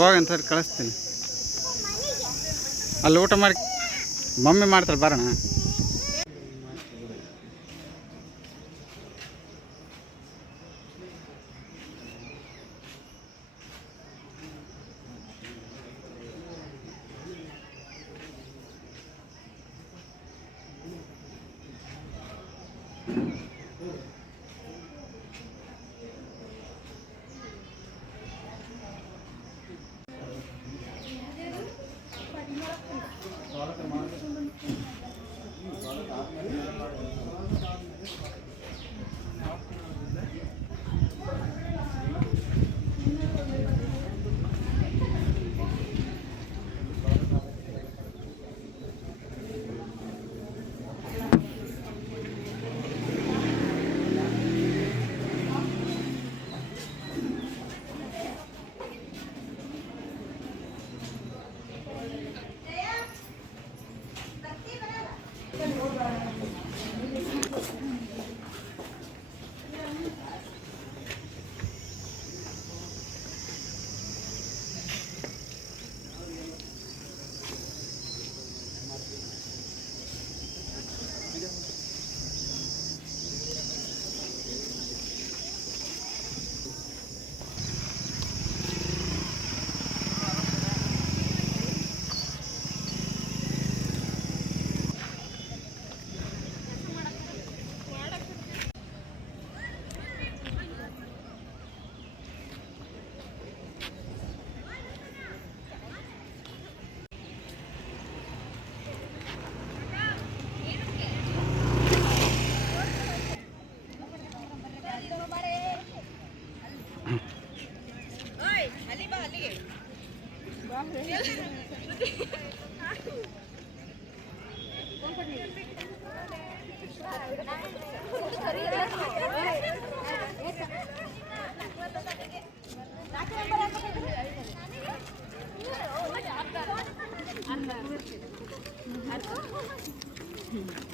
ಹೋಗಂತ ಕಳಿಸ್ತೀನಿ. ಅಲ್ಲಿ ಊಟ ಮಾಡಿ ಮಮ್ಮಿ ಮಾಡ್ತಾರೆ ಬರೋಣ.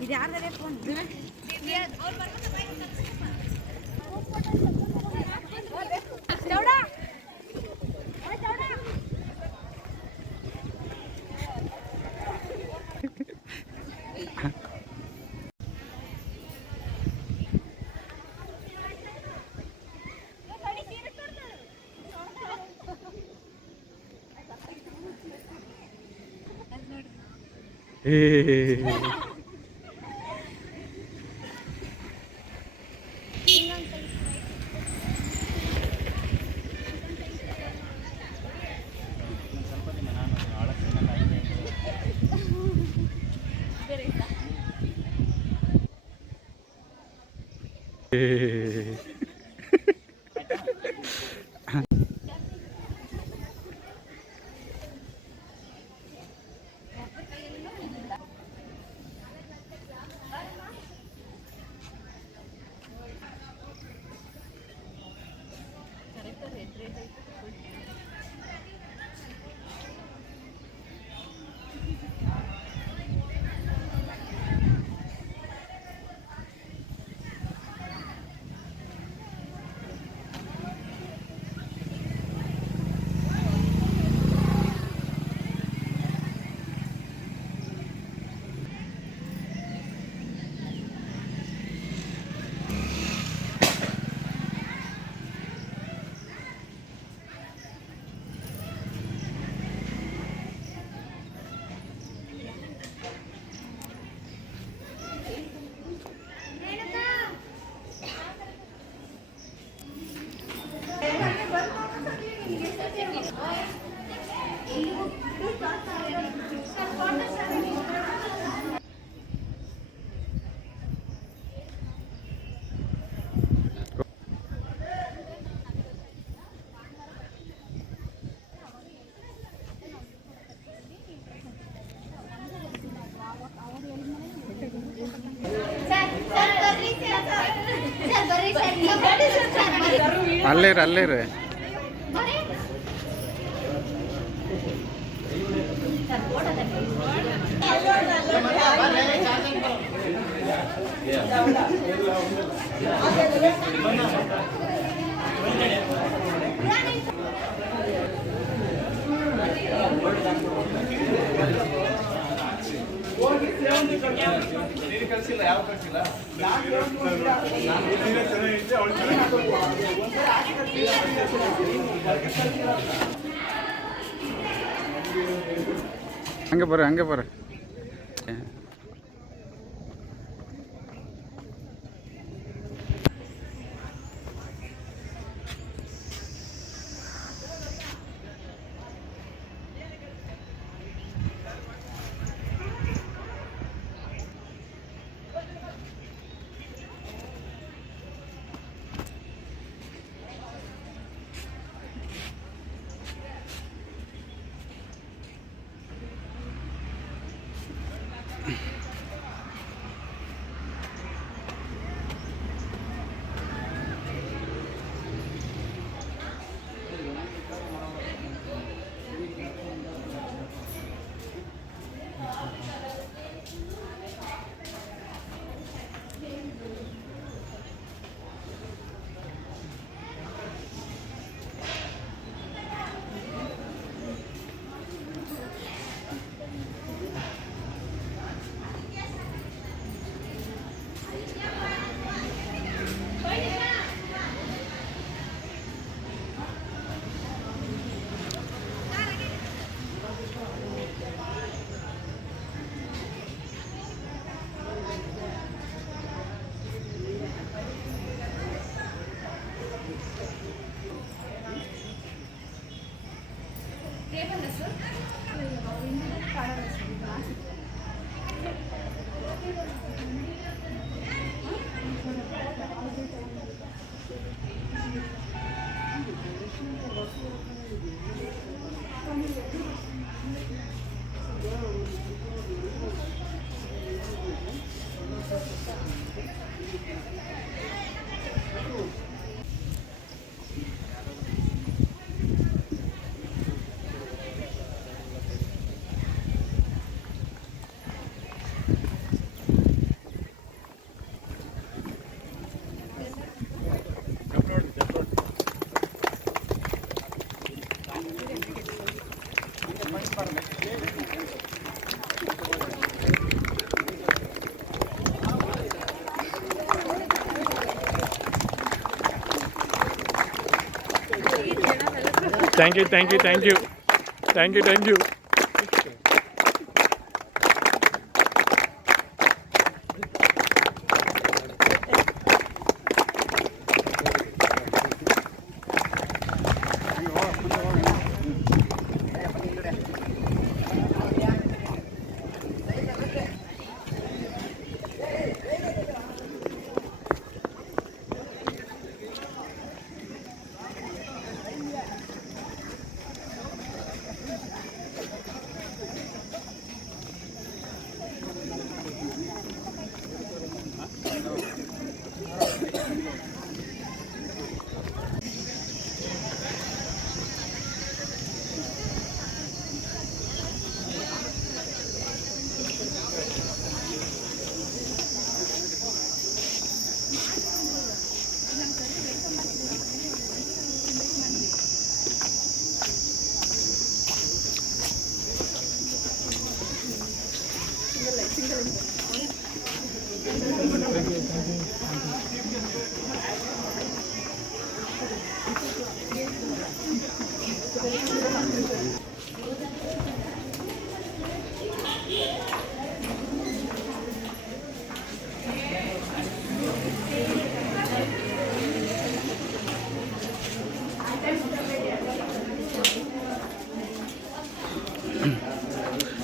ಇದು ಯಾರ್ದಾರೆ ಫೋನ್ ಅಲ್ಲೇ ರೀ ಹಂಗೆ ಬರ್ರಿ Thank you.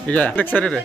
ಈಗ ಸರಿ ರೀ.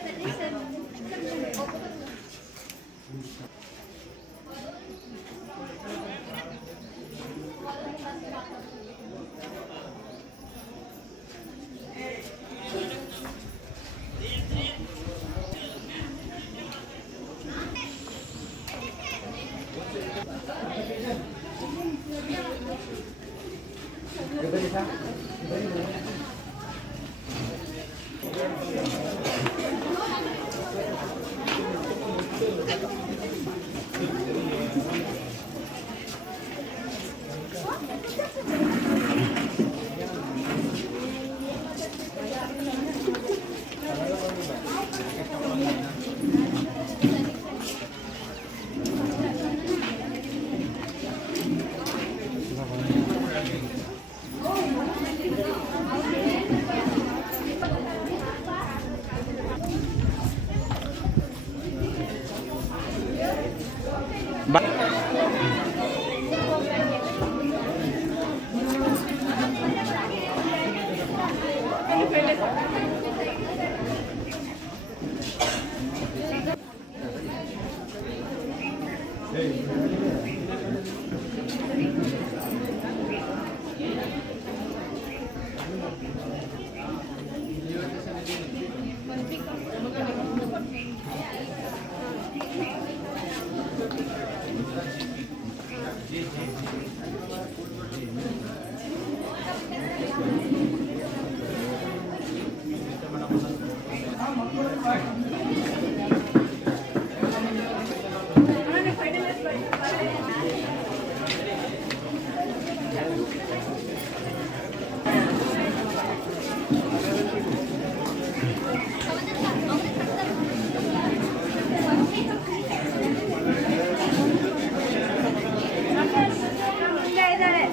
ಮುಂದೆ ಇದ್ದಾರೆ.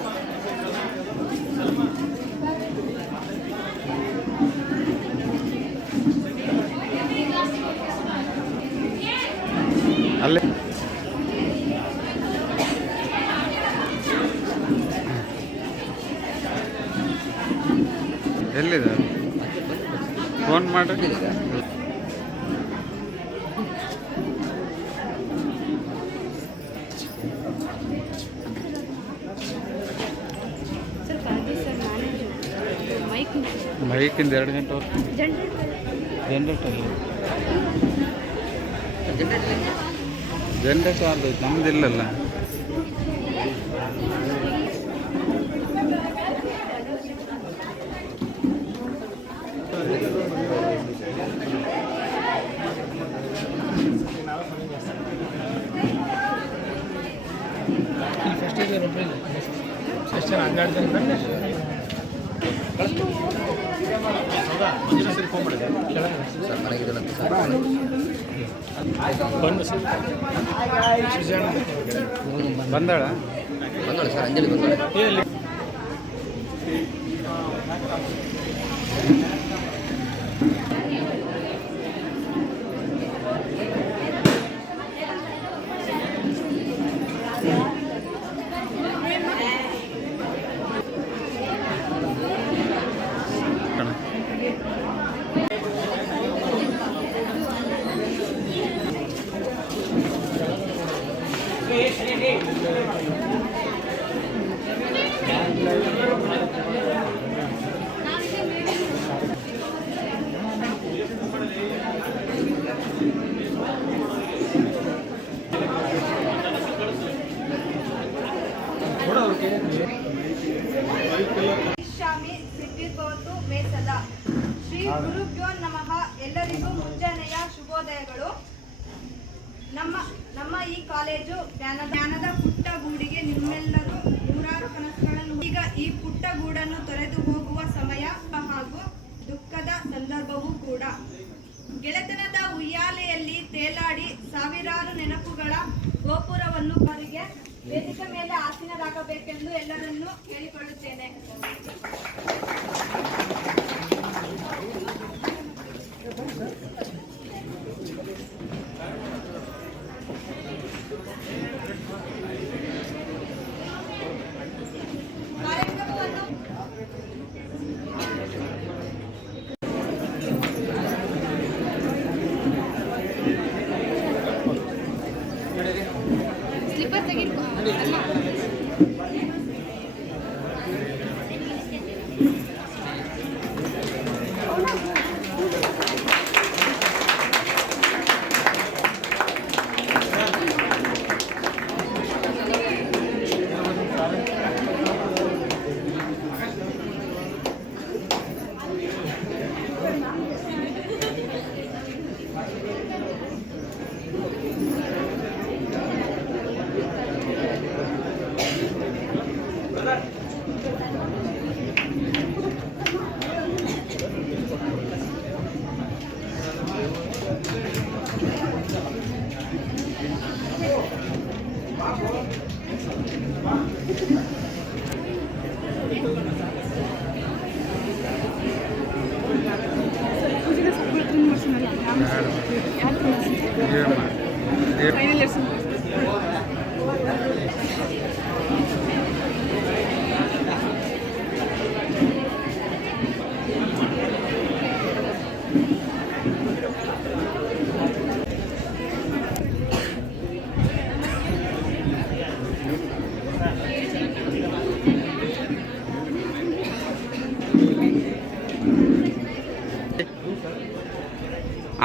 ಅಲ್ಲೇ ಎಲ್ಲಿದೆ ಫೋನ್ ಮಾಡಿ. ಸ್ವಲ್ಪ ಹಾಗೆ ಸರ್, ನಾನೇ ಮೈಕ್ ಬೈಕಿಂದ 2 ಗಂಟೆ ಜನರೇಟರ್ ಜನರೇಟರ್ ಅದು ನಮ್ದಿಲ್ಲಲ್ಲ. ಬಂದಾಳ ಸರ್ ಅಂಜಲಿ ಬಂದಾಳೆ. ಶಾಮಿ ಸಿದ್ಧಿರ್ಭವತು ಮೇ ಸದಾ. ಶ್ರೀ ಗುರುಭ್ಯೋ ನಮಃ. ಎಲ್ಲರಿಗೂ ಮುಂಜಾನೆಯ ಶುಭೋದಯಗಳು. ನಮ್ಮ ಈ ಕಾಲೇಜು ಜ್ಞಾನದ ಪುಟ್ಟ ಗೂಡಿಗೆ ನಿಮ್ಮೆಲ್ಲರೂ ನೂರಾರು ಕನಸುಗಳನ್ನು. ಈಗ ಈ ಪುಟ್ಟ ಗೂಡನ್ನು ತೊರೆದು ಹೋಗುವ ಸಮಯ ಹಾಗೂ ದುಃಖದ ಸಂದರ್ಭವೂ ಕೂಡ. ಗೆಳೆತನದ ಉಯ್ಯಾಲೆಯಲ್ಲಿ ತೇಲಾಡಿ ಸಾವಿರಾರು ನೆನಪುಗಳ ಗೋಪುರವನ್ನು ಅವರಿಗೆ ವೇದಿಕೆ ಮೇಲೆ ಆಸೀನರಾಗಬೇಕೆಂದು ಎಲ್ಲರನ್ನೂ ಕೇಳಿಕೊಳ್ಳುತ್ತೇನೆ. ಕಾರ್ಯಕ್ರಮವನ್ನು ಸ್ಲಿಪ್ಪರ್ ತೆಗೆದುಕೋ.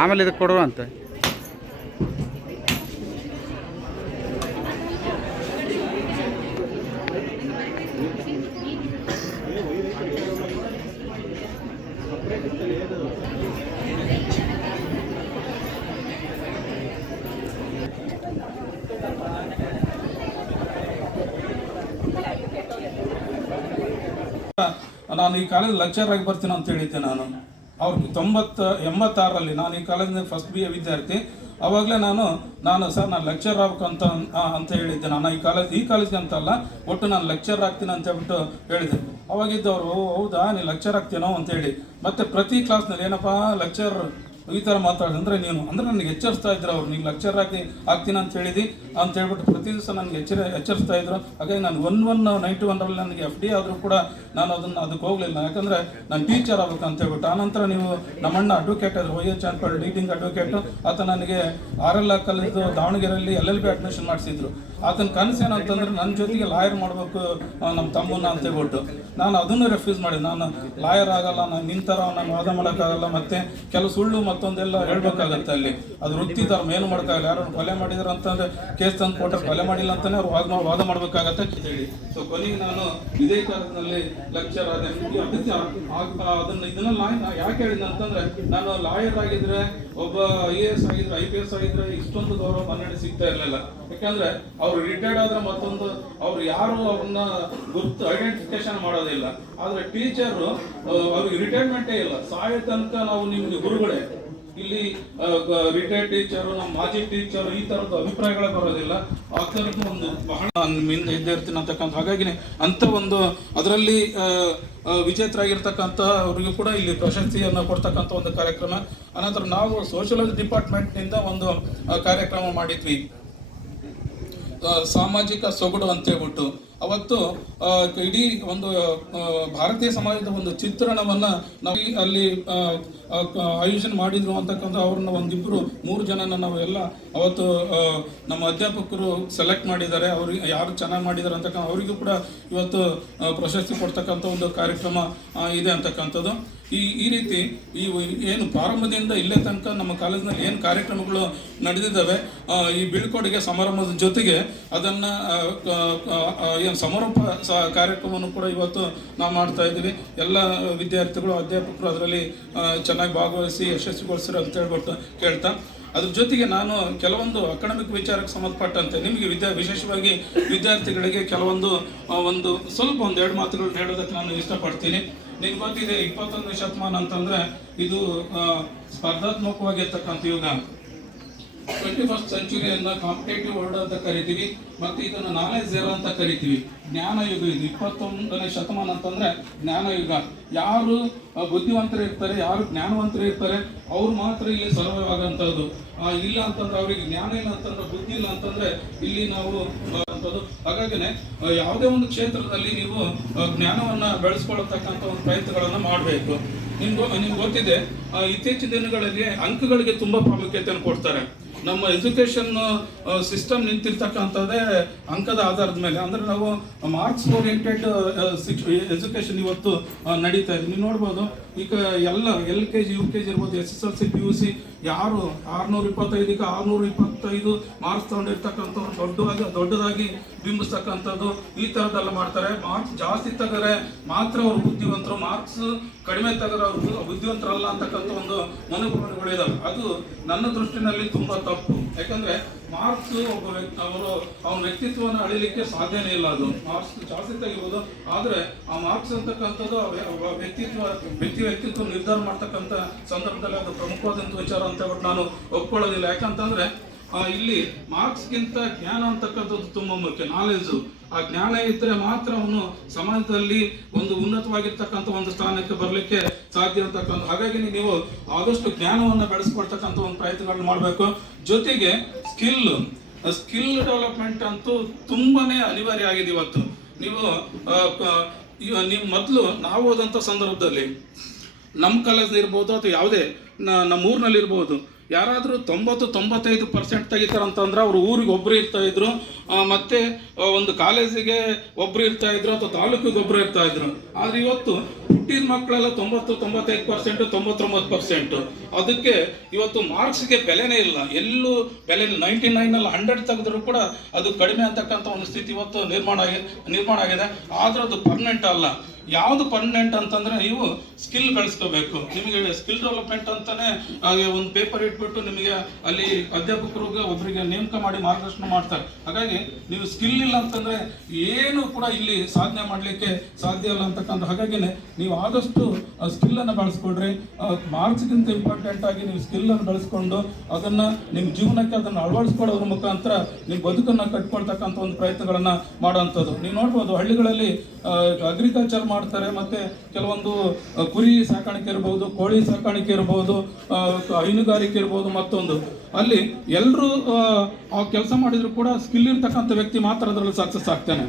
ಆಮೇಲೆ ಇದಕ್ಕೆ ಕೊಡುವ ಅಂತ. ನಾನು ಈ ಕಾಲೇಜ್ ಲೆಕ್ಚರ್ ಆಗಿ ಬರ್ತೀನಿ ಅಂತ ಹೇಳಿದ್ದೆ. ನಾನು ಅವ್ರಿಗೆ 86ರಲ್ಲಿ ನಾನು ಈ ಕಾಲೇಜಿನ ಫಸ್ಟ್ BA ವಿದ್ಯಾರ್ಥಿ. ಆವಾಗಲೇ ನಾನು ಸರ್ ನಾನು ಲೆಕ್ಚರ್ ಆಗ್ಬೇಕಂತ ಅಂತ ಹೇಳಿದ್ದೆ. ನಾನು ಈ ಕಾಲೇಜ್ಗೆ ಅಂತಲ್ಲ, ಒಟ್ಟು ನಾನು ಲೆಕ್ಚರ್ ಆಗ್ತೀನಿ ಅಂತ ಹೇಳ್ಬಿಟ್ಟು ಹೇಳಿದೆ. ಅವಾಗಿದ್ದವರು ಹೌದಾ ನೀನು ಲೆಕ್ಚರ್ ಆಗ್ತೀನೋ ಅಂತೇಳಿ, ಮತ್ತು ಪ್ರತಿ ಕ್ಲಾಸ್ನಲ್ಲಿ ಏನಪ್ಪ ಲೆಕ್ಚರ್ ಈ ಥರ ಮಾತಾಡಿದ್ರೆ ನೀನು ಅಂದರೆ ನನಗೆ ಎಚ್ಚರಿಸ್ತಾ ಇದ್ರು ಅವ್ರು, ನೀವು ಲೆಕ್ಚರ್ ಆಗ್ತೀನಿ ಅಂತ ಹೇಳಿದಿ ಅಂತ ಹೇಳ್ಬಿಟ್ಟು ಪ್ರತಿ ದಿವಸ ನನಗೆ ಎಚ್ಚರಿಸ್ತಾ ಇದ್ರು. ಹಾಗಾಗಿ ನಾನು 91 ನನಗೆ FD ಆದರೂ ಕೂಡ ನಾನು ಅದಕ್ಕೆ ಹೋಗಲಿಲ್ಲ, ಯಾಕಂದರೆ ನಾನು ಟೀಚರ್ ಆಗ್ಬೇಕಂತ ಹೇಳ್ಬಿಟ್ಟು. ಆನಂತರ ನೀವು ನಮ್ಮಣ್ಣ ಅಡ್ವೊಕೇಟ್ ಆದರು, OH ಜಾನ್ಪಾಲ್ ಲೀಡಿಂಗ್ ಅಡ್ವೊಕೇಟು. ಆತ ನನಗೆ RL ಕಾಲೇಜು ದಾವಣಗೆರೆಯಲ್ಲಿ LLB ಅಡ್ಮಿಷನ್ ಮಾಡಿಸಿದ್ರು. ಆತನ ಕನಸು ಏನಂತಂದ್ರೆ ನನ್ನ ಜೊತೆಗೆ ಲಾಯರ್ ಮಾಡಬೇಕು ನಮ್ಮ ತಮ್ಮನ್ನ ಅಂತ ಹೇಳ್ಬಿಟ್ಟು. ನಾನು ಅದನ್ನು ರೆಫ್ಯೂಸ್ ಮಾಡಿದೆ. ನಾನು ಲಾಯರ್ ಆಗಲ್ಲ, ನಾನು ನಿಂತರ ನಾನು ವಾದ ಮಾಡೋಕ್ಕಾಗಲ್ಲ, ಮತ್ತು ಕೆಲವು ಸುಳ್ಳು ಮತ್ತೊಂದೆಲ್ಲ ಹೇಳ್ಬೇಕಾಗತ್ತೆ ಅಲ್ಲಿ. ಅದು ವೃತ್ತಿ ಧರ್ಮ, ಏನು ಮಾಡೋಕ್ಕಾಗಲ್ಲ. ಯಾರು ಕೊಲೆ ಮಾಡಿದಾರೆ ಅಂತಂದರೆ ಕೇಸ್ ತಂದು ಕೊಟ್ಟರೆ ಕೊಲೆ ಮಾಡಿಲ್ಲ ಅಂತಲೇ ಅವ್ರು ವಾದ ಮಾಡಬೇಕಾಗತ್ತೆ ಅಂತ ಹೇಳಿ. ಸೊ ಕೊನೆಗೆ ನಾನು ಇದೇ ಕಾಲದಲ್ಲಿ ಲೆಕ್ಚರ್ ಆದೆ. ಇದನ್ನೆಲ್ಲ ಯಾಕೆ ಹೇಳಿದೆ ಅಂತಂದರೆ, ನಾನು ಲಾಯರ್ ಆಗಿದ್ರೆ, ಒಬ್ಬ IAS ಆಗಿದ್ರೆ, IPS ಆಗಿದ್ರೆ ಇಷ್ಟೊಂದು ಗೌರವ ಮನ್ನಣೆ ಸಿಗ್ತಾ ಇರಲಿಲ್ಲ. ಯಾಕಂದರೆ ಅವರು ರಿಟೈರ್ಡ್ ಆದರೆ ಮತ್ತೊಂದು ಅವ್ರು ಯಾರು ಅವ್ರನ್ನ ಗುರ್ತು ಐಡೆಂಟಿಫಿಕೇಶನ್ ಮಾಡೋದಿಲ್ಲ. ಆದರೆ ಟೀಚರು ಅವ್ರಿಗೆ ರಿಟೈರ್ಮೆಂಟೇ ಇಲ್ಲ, ಸಾಯೋ ತನಕ ನಾವು ನಿಮಗೆ ಗುರುಗಳೇ. ಇಲ್ಲಿ ರಿಟೈರ್ಡ್ ಟೀಚರು, ನಮ್ಮ ಮಾಜಿ ಟೀಚರು ಈ ಥರದ್ದು ಅಭಿಪ್ರಾಯಗಳೇ ಬರೋದಿಲ್ಲ. ಆ ಥರದ್ದು ಒಂದು ಬಹಳ ಮಿಂದ ಇದ್ದೇ ಇರ್ತೀನಿ ಅಂತಕ್ಕಂಥ. ಹಾಗಾಗಿ ಅಂಥ ಒಂದು ಅದರಲ್ಲಿ ವಿಜೇತರಾಗಿರ್ತಕ್ಕಂಥ ಅವರಿಗೂ ಕೂಡ ಇಲ್ಲಿ ಪ್ರಶಸ್ತಿಯನ್ನು ಕೊಡ್ತಕ್ಕಂಥ ಒಂದು ಕಾರ್ಯಕ್ರಮ. ಅನಂತರ ನಾವು ಸೋಷಿಯಾಲಜಿ ಡಿಪಾರ್ಟ್ಮೆಂಟ್ನಿಂದ ಒಂದು ಕಾರ್ಯಕ್ರಮ ಮಾಡಿದ್ವಿ, ಸಾಮಾಜಿಕ ಸೊಗಡು ಅಂತ ಹೇಳ್ಬಿಟ್ಟು. ಅವತ್ತು ಇಡೀ ಒಂದು ಭಾರತೀಯ ಸಮಾಜದ ಒಂದು ಚಿತ್ರಣವನ್ನು ನಾವು ಅಲ್ಲಿ ಆಯೋಜನೆ ಮಾಡಿದ್ರು ಅಂತಕ್ಕಂಥ. ಅವ್ರನ್ನ 1-2-3 ಜನನ ನಾವು ಎಲ್ಲ ಅವತ್ತು ನಮ್ಮ ಅಧ್ಯಾಪಕರು ಸೆಲೆಕ್ಟ್ ಮಾಡಿದ್ದಾರೆ. ಅವ್ರಿಗೆ ಯಾರು ಚೆನ್ನಾಗಿ ಮಾಡಿದ್ದಾರೆ ಅಂತಕ್ಕಂಥ ಅವರಿಗೂ ಕೂಡ ಇವತ್ತು ಪ್ರಶಸ್ತಿ ಕೊಡ್ತಕ್ಕಂಥ ಒಂದು ಕಾರ್ಯಕ್ರಮ ಇದೆ ಅಂತಕ್ಕಂಥದ್ದು. ಈ ರೀತಿ ಏನು ಪ್ರಾರಂಭದಿಂದ ಇಲ್ಲೇ ತನಕ ನಮ್ಮ ಕಾಲೇಜಿನಲ್ಲಿ ಏನು ಕಾರ್ಯಕ್ರಮಗಳು ನಡೆದಿದ್ದಾವೆ, ಈ ಬೀಳ್ಕೊಡುಗೆ ಸಮಾರಂಭದ ಜೊತೆಗೆ ಅದನ್ನು ಏನು ಸಮಾರೋಪ ಕಾರ್ಯಕ್ರಮವನ್ನು ಕೂಡ ಇವತ್ತು ನಾವು ಮಾಡ್ತಾ ಇದ್ದೀವಿ. ಎಲ್ಲ ವಿದ್ಯಾರ್ಥಿಗಳು ಅಧ್ಯಾಪಕರು ಅದರಲ್ಲಿ ಚೆನ್ನಾಗಿ ಭಾಗವಹಿಸಿ ಯಶಸ್ವಿಗೊಳಿಸಿರೋ ಅಂತ ಹೇಳ್ಬಿಟ್ಟು ಕೇಳ್ತಾ, ಅದ್ರ ಜೊತೆಗೆ ನಾನು ಕೆಲವೊಂದು ಅಕಾಡೆಮಿಕ್ ವಿಚಾರಕ್ಕೆ ಸಂಬಂಧಪಟ್ಟಂತೆ ನಿಮಗೆ ವಿಶೇಷವಾಗಿ ವಿದ್ಯಾರ್ಥಿಗಳಿಗೆ ಕೆಲವೊಂದು ಸ್ವಲ್ಪ 2 ಮಾತುಗಳನ್ನ ಹೇಳೋದಕ್ಕೆ ನಾನು ಇಷ್ಟಪಡ್ತೀನಿ. ನಿಮ್ಗೆ ಗೊತ್ತಿದೆ 21ನೇ ಶತಮಾನ ಅಂತಂದರೆ ಇದು ಸ್ಪರ್ಧಾತ್ಮಕವಾಗಿರ್ತಕ್ಕಂಥ ಯುಗ. 21st ಸೆಂಚುರಿಯನ್ನು ಕಾಂಪಿಟೇಟಿವ್ ವರ್ಲ್ಡ್ ಅಂತ ಕರಿತೀವಿ, ಮತ್ತು ಇದನ್ನು ನಾಲೆಜ್ ಏರಾ ಅಂತ ಕರಿತೀವಿ. ಜ್ಞಾನ ಯುಗ ಇದು. 21ನೇ ಶತಮಾನ ಅಂತಂದರೆ ಜ್ಞಾನ ಯುಗ. ಯಾರು ಬುದ್ಧಿವಂತರು ಇರ್ತಾರೆ, ಯಾರು ಜ್ಞಾನವಂತರು ಇರ್ತಾರೆ, ಅವ್ರು ಮಾತ್ರ ಇಲ್ಲಿ ಸರ್ವೈವ್ ಆಗೋಂಥದ್ದು. ಇಲ್ಲ ಅಂತಂದ್ರೆ ಅವ್ರಿಗೆ ಜ್ಞಾನ ಇಲ್ಲ ಅಂತಂದ್ರೆ, ಬುದ್ಧಿ ಇಲ್ಲ ಅಂತಂದರೆ ಇಲ್ಲಿ ನಾವು ಅಂಥದ್ದು. ಹಾಗಾಗಿನೇ ಯಾವುದೇ ಒಂದು ಕ್ಷೇತ್ರದಲ್ಲಿ ನೀವು ಜ್ಞಾನವನ್ನು ಬೆಳೆಸ್ಕೊಳ್ತಕ್ಕಂಥ ಒಂದು ಪ್ರಯತ್ನಗಳನ್ನು ಮಾಡಬೇಕು. ನಿಮ್ಗೆ ಗೊತ್ತಿದೆ, ಇತ್ತೀಚಿನ ದಿನಗಳಲ್ಲಿ ಅಂಕಗಳಿಗೆ ತುಂಬ ಪ್ರಾಮುಖ್ಯತೆಯನ್ನು ಕೊಡ್ತಾರೆ. ನಮ್ಮ ಎಜುಕೇಷನ್ ಸಿಸ್ಟಮ್ ನಿಂತಿರ್ತಕ್ಕಂಥದ್ದೇ ಅಂಕದ ಆಧಾರದ ಮೇಲೆ. ಅಂದರೆ ನಾವು ಮಾರ್ಕ್ಸ್ ಓರಿಯೆಂಟೆಡ್ ಎಜುಕೇಷನ್ ಇವತ್ತು ನಡೀತಾ ಇದೆ. ನೀವು ನೋಡ್ಬೋದು, ಈಗ ಎಲ್ಲ LKG UKG ಇರ್ಬೋದು, SSLC PUC ಯಾರು 625ಕ್ಕೆ 625 ಮಾರ್ಕ್ಸ್ ತಗೊಂಡಿರ್ತಕ್ಕಂಥವ್ರು ದೊಡ್ಡದಾಗಿ ಬಿಂಬಿಸ್ತಕ್ಕಂಥದ್ದು ಈ ಥರದ್ದೆಲ್ಲ ಮಾಡ್ತಾರೆ. ಮಾರ್ಕ್ಸ್ ಜಾಸ್ತಿ ತೆಗೆದ್ರೆ ಮಾತ್ರ ಅವರು ಬುದ್ಧಿವಂತರು, ಮಾರ್ಕ್ಸ್ ಕಡಿಮೆ ತೆಗೆದ್ರೆ ಅವರು ಬುದ್ಧಿವಂತರಲ್ಲ ಅಂತಕ್ಕಂಥ ಒಂದು ಮನೋಭಾವನೆಗಳಿದಾವೆ. ಅದು ನನ್ನ ದೃಷ್ಟಿನಲ್ಲಿ ತುಂಬ ತಪ್ಪು. ಯಾಕಂದರೆ ಮಾರ್ಕ್ಸ್ ಅವನ ವ್ಯಕ್ತಿತ್ವವನ್ನು ಅಳಿಲಿಕ್ಕೆ ಸಾಧ್ಯನೇ ಇಲ್ಲ. ಅದು ಮಾರ್ಕ್ಸ್ ಜಾಸ್ತಿ ತೆಗಿಬೋದು, ಆದರೆ ಆ ಮಾರ್ಕ್ಸ್ ಅಂತಕ್ಕಂಥದ್ದು ವ್ಯಕ್ತಿತ್ವ ನಿರ್ಧಾರ ಮಾಡ್ತಕ್ಕಂಥ ಸಂದರ್ಭದಲ್ಲಿ ಅದು ಪ್ರಮುಖವಾದಂಥ ವಿಚಾರ ಅಂತ ಹೇಳ್ಬಿಟ್ಟು ನಾನು ಒಪ್ಕೊಳ್ಳೋದಿಲ್ಲ. ಯಾಕಂತಂದರೆ ಇಲ್ಲಿ ಮಾರ್ಕ್ಸ್ಗಿಂತ ಜ್ಞಾನ ಅಂತಕ್ಕಂಥದ್ದು ತುಂಬ ಮುಖ್ಯ. ನಾಲೆಜು, ಆ ಜ್ಞಾನ ಇದ್ದರೆ ಮಾತ್ರ ಅವನು ಸಮಾಜದಲ್ಲಿ ಒಂದು ಉನ್ನತವಾಗಿರ್ತಕ್ಕಂಥ ಒಂದು ಸ್ಥಾನಕ್ಕೆ ಬರಲಿಕ್ಕೆ ಸಾಧ್ಯ ಅಂತಕ್ಕಂಥ. ಹಾಗಾಗಿ ನೀವು ಆದಷ್ಟು ಜ್ಞಾನವನ್ನು ಬೆಳೆಸ್ಕೊಳ್ತಕ್ಕಂಥ ಒಂದು ಪ್ರಯತ್ನಗಳನ್ನ ಮಾಡಬೇಕು. ಜೊತೆಗೆ ಸ್ಕಿಲ್ ಡೆವಲಪ್ಮೆಂಟ್ ಅಂತೂ ತುಂಬಾನೇ ಅನಿವಾರ್ಯ ಆಗಿದೆ ಇವತ್ತು. ನೀವು ಮೊದಲು ನಾವು ಹೋದಂಥ ಸಂದರ್ಭದಲ್ಲಿ ನಮ್ಮ ಕಾಲೇಜ್ ಇರ್ಬೋದು ಅಥವಾ ಯಾವುದೇ ನಮ್ಮ ಊರಿನಲ್ಲಿರ್ಬೋದು, ಯಾರಾದರೂ 90-95% ತೆಗಿತಾರಂತಂದ್ರೆ ಅವರು ಊರಿಗೆ ಒಬ್ಬರು ಇರ್ತಾಯಿದ್ರು, ಮತ್ತು ಒಂದು ಕಾಲೇಜಿಗೆ ಒಬ್ಬರು ಇರ್ತಾಯಿದ್ರು ಅಥವಾ ತಾಲೂಕಿಗೆ ಒಬ್ಬರು ಇರ್ತಾಯಿದ್ರು. ಆದರೆ ಇವತ್ತು ಹುಟ್ಟಿದ ಮಕ್ಕಳೆಲ್ಲ 90-95%, 99%. ಅದಕ್ಕೆ ಇವತ್ತು ಮಾರ್ಕ್ಸ್ಗೆ ಬೆಲೆನೇ ಇಲ್ಲ. ಎಲ್ಲೂ ಬೆಲೆ 99ನಲ್ಲಿ 100 ತೆಗೆದ್ರು ಕೂಡ ಅದು ಕಡಿಮೆ ಅಂತಕ್ಕಂಥ ಒಂದು ಸ್ಥಿತಿ ಇವತ್ತು ನಿರ್ಮಾಣ ಆಗಿದೆ. ಆದರೆ ಅದು ಪರ್ಮನೆಂಟ್ ಅಲ್ಲ. ಯಾವುದು ಪರ್ಮನೆಂಟ್ ಅಂತಂದರೆ ನೀವು ಸ್ಕಿಲ್ ಗಳಿಸ್ಕೋಬೇಕು. ನಿಮಗೆ ಸ್ಕಿಲ್ ಡೆವಲಪ್ಮೆಂಟ್ ಅಂತಾನೆ ಒಂದು ಪೇಪರ್ ಇಟ್ಬಿಟ್ಟು ನಿಮಗೆ ಅಲ್ಲಿ ಅಧ್ಯಾಪಕರಿಗೆ ಒಬ್ಬರಿಗೆ ನೇಮಕ ಮಾಡಿ ಮಾರ್ಗದರ್ಶನ ಮಾಡ್ತಾರೆ. ಹಾಗಾಗಿ ನೀವು ಸ್ಕಿಲ್ ಇಲ್ಲ ಅಂತಂದರೆ ಏನು ಕೂಡ ಇಲ್ಲಿ ಸಾಧನೆ ಮಾಡಲಿಕ್ಕೆ ಸಾಧ್ಯ ಇಲ್ಲ ಅಂತಕ್ಕಂಥ. ಹಾಗಾಗಿ ನೀವು ಆದಷ್ಟು ಸ್ಕಿಲ್ಲನ್ನು ಬಳಸ್ಕೊಡ್ರಿ. ಮಾರ್ಕ್ಸ್ಗಿಂತ ಇಂಪಾರ್ಟೆಂಟ್ ಆಗಿ ನೀವು ಸ್ಕಿಲ್ಲನ್ನು ಬೆಳೆಸ್ಕೊಂಡು ಅದನ್ನು ನಿಮ್ಮ ಜೀವನಕ್ಕೆ ಅದನ್ನು ಅಳವಡಿಸ್ಕೊಳ್ಳೋದ್ರ ಮುಖಾಂತರ ನಿಮ್ಮ ಬದುಕನ್ನು ಕಟ್ಕೊಳ್ತಕ್ಕಂಥ ಒಂದು ಪ್ರಯತ್ನಗಳನ್ನು ಮಾಡೋವಂಥದ್ದು. ನೀವು ನೋಡ್ಬೋದು ಹಳ್ಳಿಗಳಲ್ಲಿ ಅಗ್ರಿಕಲ್ಚರ್ ಮಾಡ್ತಾರೆ, ಮತ್ತು ಕೆಲವೊಂದು ಕುರಿ ಸಾಕಾಣಿಕೆ ಇರ್ಬೋದು, ಕೋಳಿ ಸಾಕಾಣಿಕೆ ಇರ್ಬೋದು, ಹೈನುಗಾರಿಕೆ ಇರ್ಬೋದು, ಮತ್ತೊಂದು ಅಲ್ಲಿ ಎಲ್ಲರೂ ಆ ಕೆಲಸ ಮಾಡಿದ್ರು ಕೂಡ ಸ್ಕಿಲ್ ಇರ್ತಕ್ಕಂಥ ವ್ಯಕ್ತಿ ಮಾತ್ರ ಅದರಲ್ಲಿ ಸಕ್ಸಸ್ ಆಗ್ತಾನೆ.